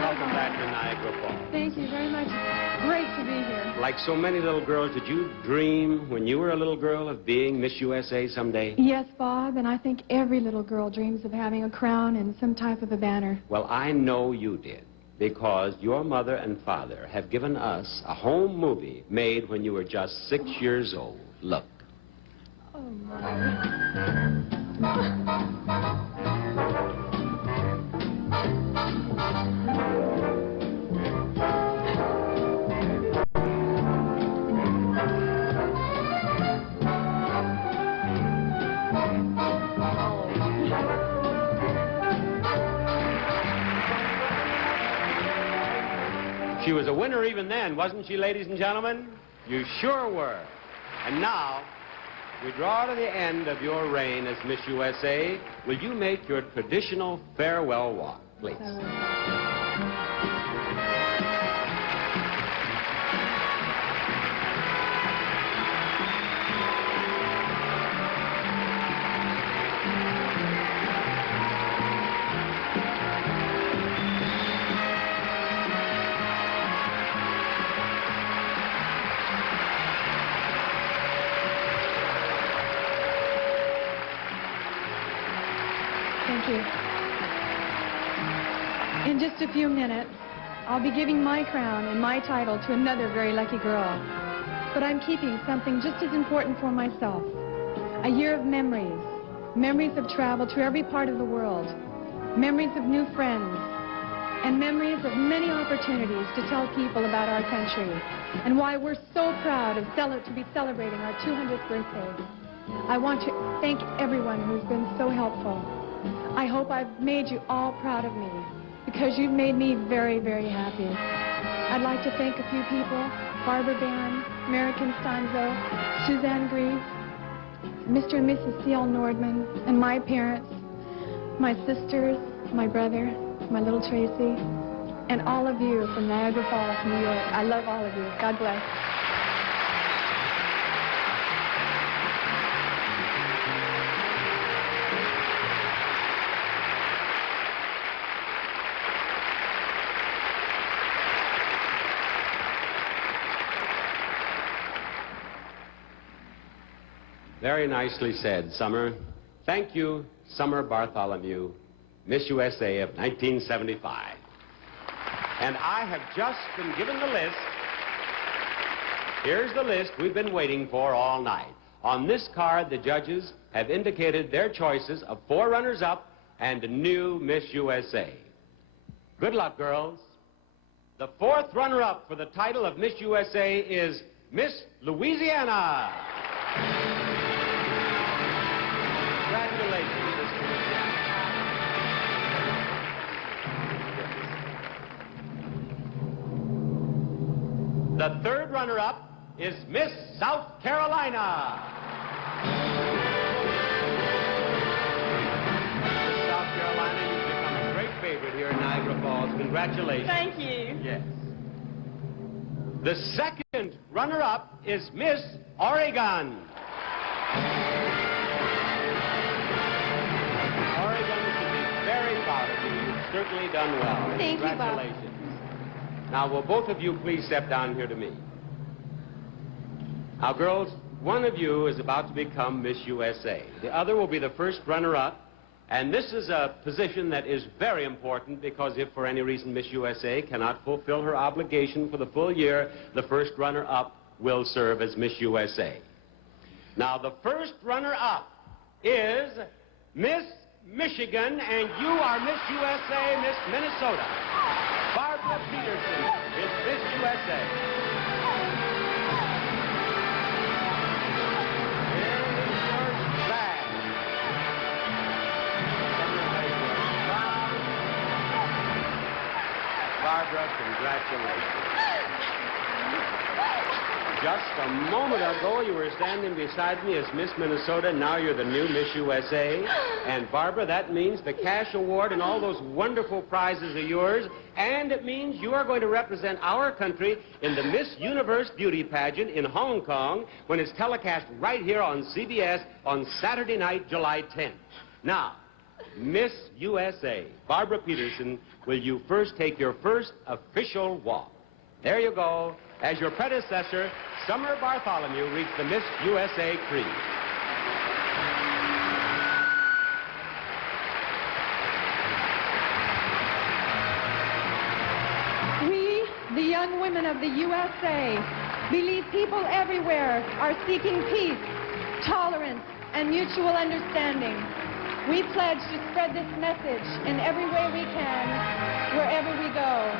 Welcome back to Niagara Falls. Thank you very much. Great to be here. Like so many little girls, did you dream when you were a little girl of being Miss USA someday? Yes, Bob, and I think every little girl dreams of having a crown and some type of a banner. Well, I know you did, because your mother and father have given us a home movie made when you were just 6 years old. Look. Oh, my. She was a winner even then, wasn't she, ladies and gentlemen? You sure were. And now, we draw to the end of your reign as Miss USA. Will you make your traditional farewell walk, please? Thank you. In just a few minutes, I'll be giving my crown and my title to another very lucky girl. But I'm keeping something just as important for myself. A year of memories. Memories of travel to every part of the world. Memories of new friends. And memories of many opportunities to tell people about our country and why we're so proud to be celebrating our 200th birthday. I want to thank everyone who's been so helpful. I hope I've made you all proud of me, because you've made me very, very happy. I'd like to thank a few people: Barbara Barron, Mary Constanzo, Suzanne Grief, Mr. and Mrs. C.L. Nordman, and my parents, my sisters, my brother, my little Tracy, and all of you from Niagara Falls, New York. I love all of you. God bless. Very nicely said, Summer. Thank you, Summer Bartholomew, Miss USA of 1975. And I have just been given the list. Here's the list we've been waiting for all night. On this card, the judges have indicated their choices of 4 runners-up and a new Miss USA. Good luck, girls. The 4th runner-up for the title of Miss USA is Miss Louisiana. Congratulations, Miss Louisiana. The 3rd runner-up is Miss South Carolina. Miss South Carolina, you've become a great favorite here in Niagara Falls. Congratulations. Thank you. Yes. The 2nd runner-up is Miss Oregon. Oregon should be very proud of you. You've certainly done well. Thank you, Bob. Congratulations. Now, will both of you please step down here to me? Now, girls, one of you is about to become Miss USA. The other will be the 1st runner-up. And this is a position that is very important because if for any reason Miss USA cannot fulfill her obligation for the full year, the 1st runner-up will serve as Miss USA. Now, the 1st runner-up is Miss Michigan, and you are Miss USA, Miss Minnesota. Barbara Peterson is Miss USA. Here is your flag. Barbara, congratulations. Just a moment ago, you were standing beside me as Miss Minnesota. Now you're the new Miss USA. And Barbara, that means the cash award and all those wonderful prizes are yours. And it means you are going to represent our country in the Miss Universe Beauty Pageant in Hong Kong when it's telecast right here on CBS on Saturday night, July 10th. Now, Miss USA, Barbara Peterson, will you first take your first official walk? There you go. As your predecessor, Summer Bartholomew reached the Miss USA creed. We, the young women of the USA, believe people everywhere are seeking peace, tolerance, and mutual understanding. We pledge to spread this message in every way we can, wherever we go.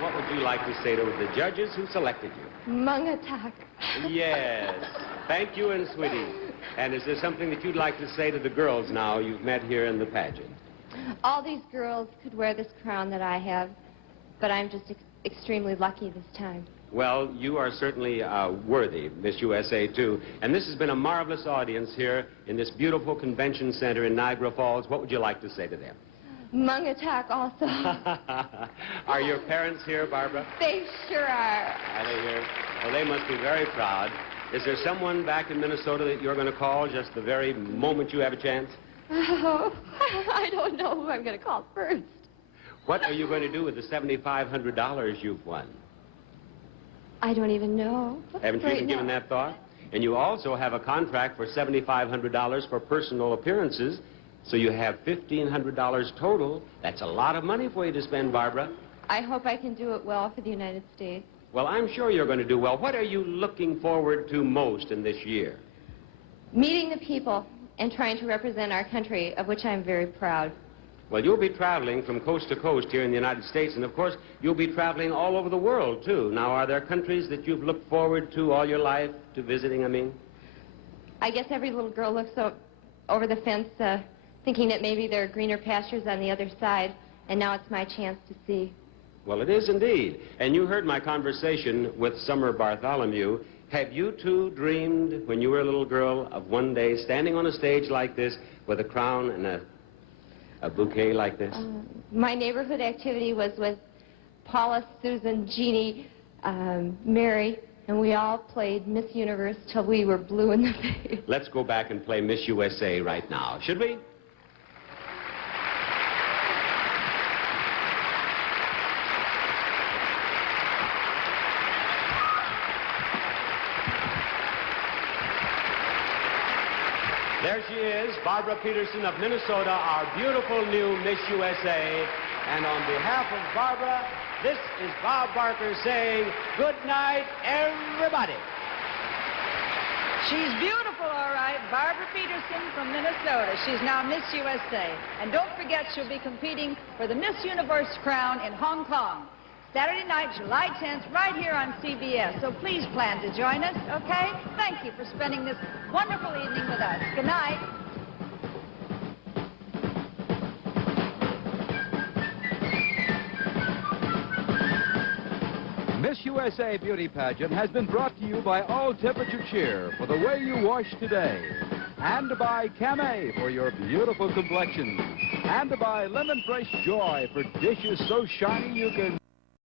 What would you like to say to the judges who selected you? Mungatak. Yes. Thank you, and sweetie. And is there something that you'd like to say to the girls now you've met here in the pageant? All these girls could wear this crown that I have, but I'm just extremely lucky this time. Well, you are certainly worthy, Miss USA, too. And this has been a marvelous audience here in this beautiful convention center in Niagara Falls. What would you like to say to them? Mungatak also. Are your parents here, Barbara? They sure are. Are they here? Well, they must be very proud. Is there someone back in Minnesota that you're going to call just the very moment you have a chance? Oh, I don't know who I'm going to call first. What are you going to do with the $7,500 you've won? I don't even know. Haven't you even given that thought? And you also have a contract for $7,500 for personal appearances, so you have $1,500 total. That's a lot of money for you to spend, Barbara. I hope I can do it well for the United States. Well, I'm sure you're going to do well. What are you looking forward to most in this year? Meeting the people and trying to represent our country, of which I'm very proud. Well, you'll be traveling from coast to coast here in the United States, and of course, you'll be traveling all over the world, too. Now, are there countries that you've looked forward to all your life to visiting, I mean? I guess every little girl looks over the fence, thinking that maybe there are greener pastures on the other side, and now it's my chance to see. Well, it is indeed. And you heard my conversation with Summer Bartholomew. Have you two dreamed, when you were a little girl, of one day standing on a stage like this with a crown and a bouquet like this? My neighborhood activity was with Paula, Susan, Jeannie, Mary, and we all played Miss Universe till we were blue in the face. Let's go back and play Miss USA right now, should we? There she is, Barbara Peterson of Minnesota, our beautiful new Miss USA. And on behalf of Barbara, this is Bob Barker saying good night, everybody. She's beautiful, all right. Barbara Peterson from Minnesota. She's now Miss USA. And don't forget, she'll be competing for the Miss Universe crown in Hong Kong. Saturday night, July 10th, right here on CBS. So please plan to join us, okay? Thank you for spending this wonderful evening with us. Good night. Miss USA Beauty Pageant has been brought to you by All Temperature Cheer for the way you wash today. And by Camay for your beautiful complexion. And by Lemon Fresh Joy for dishes so shiny you can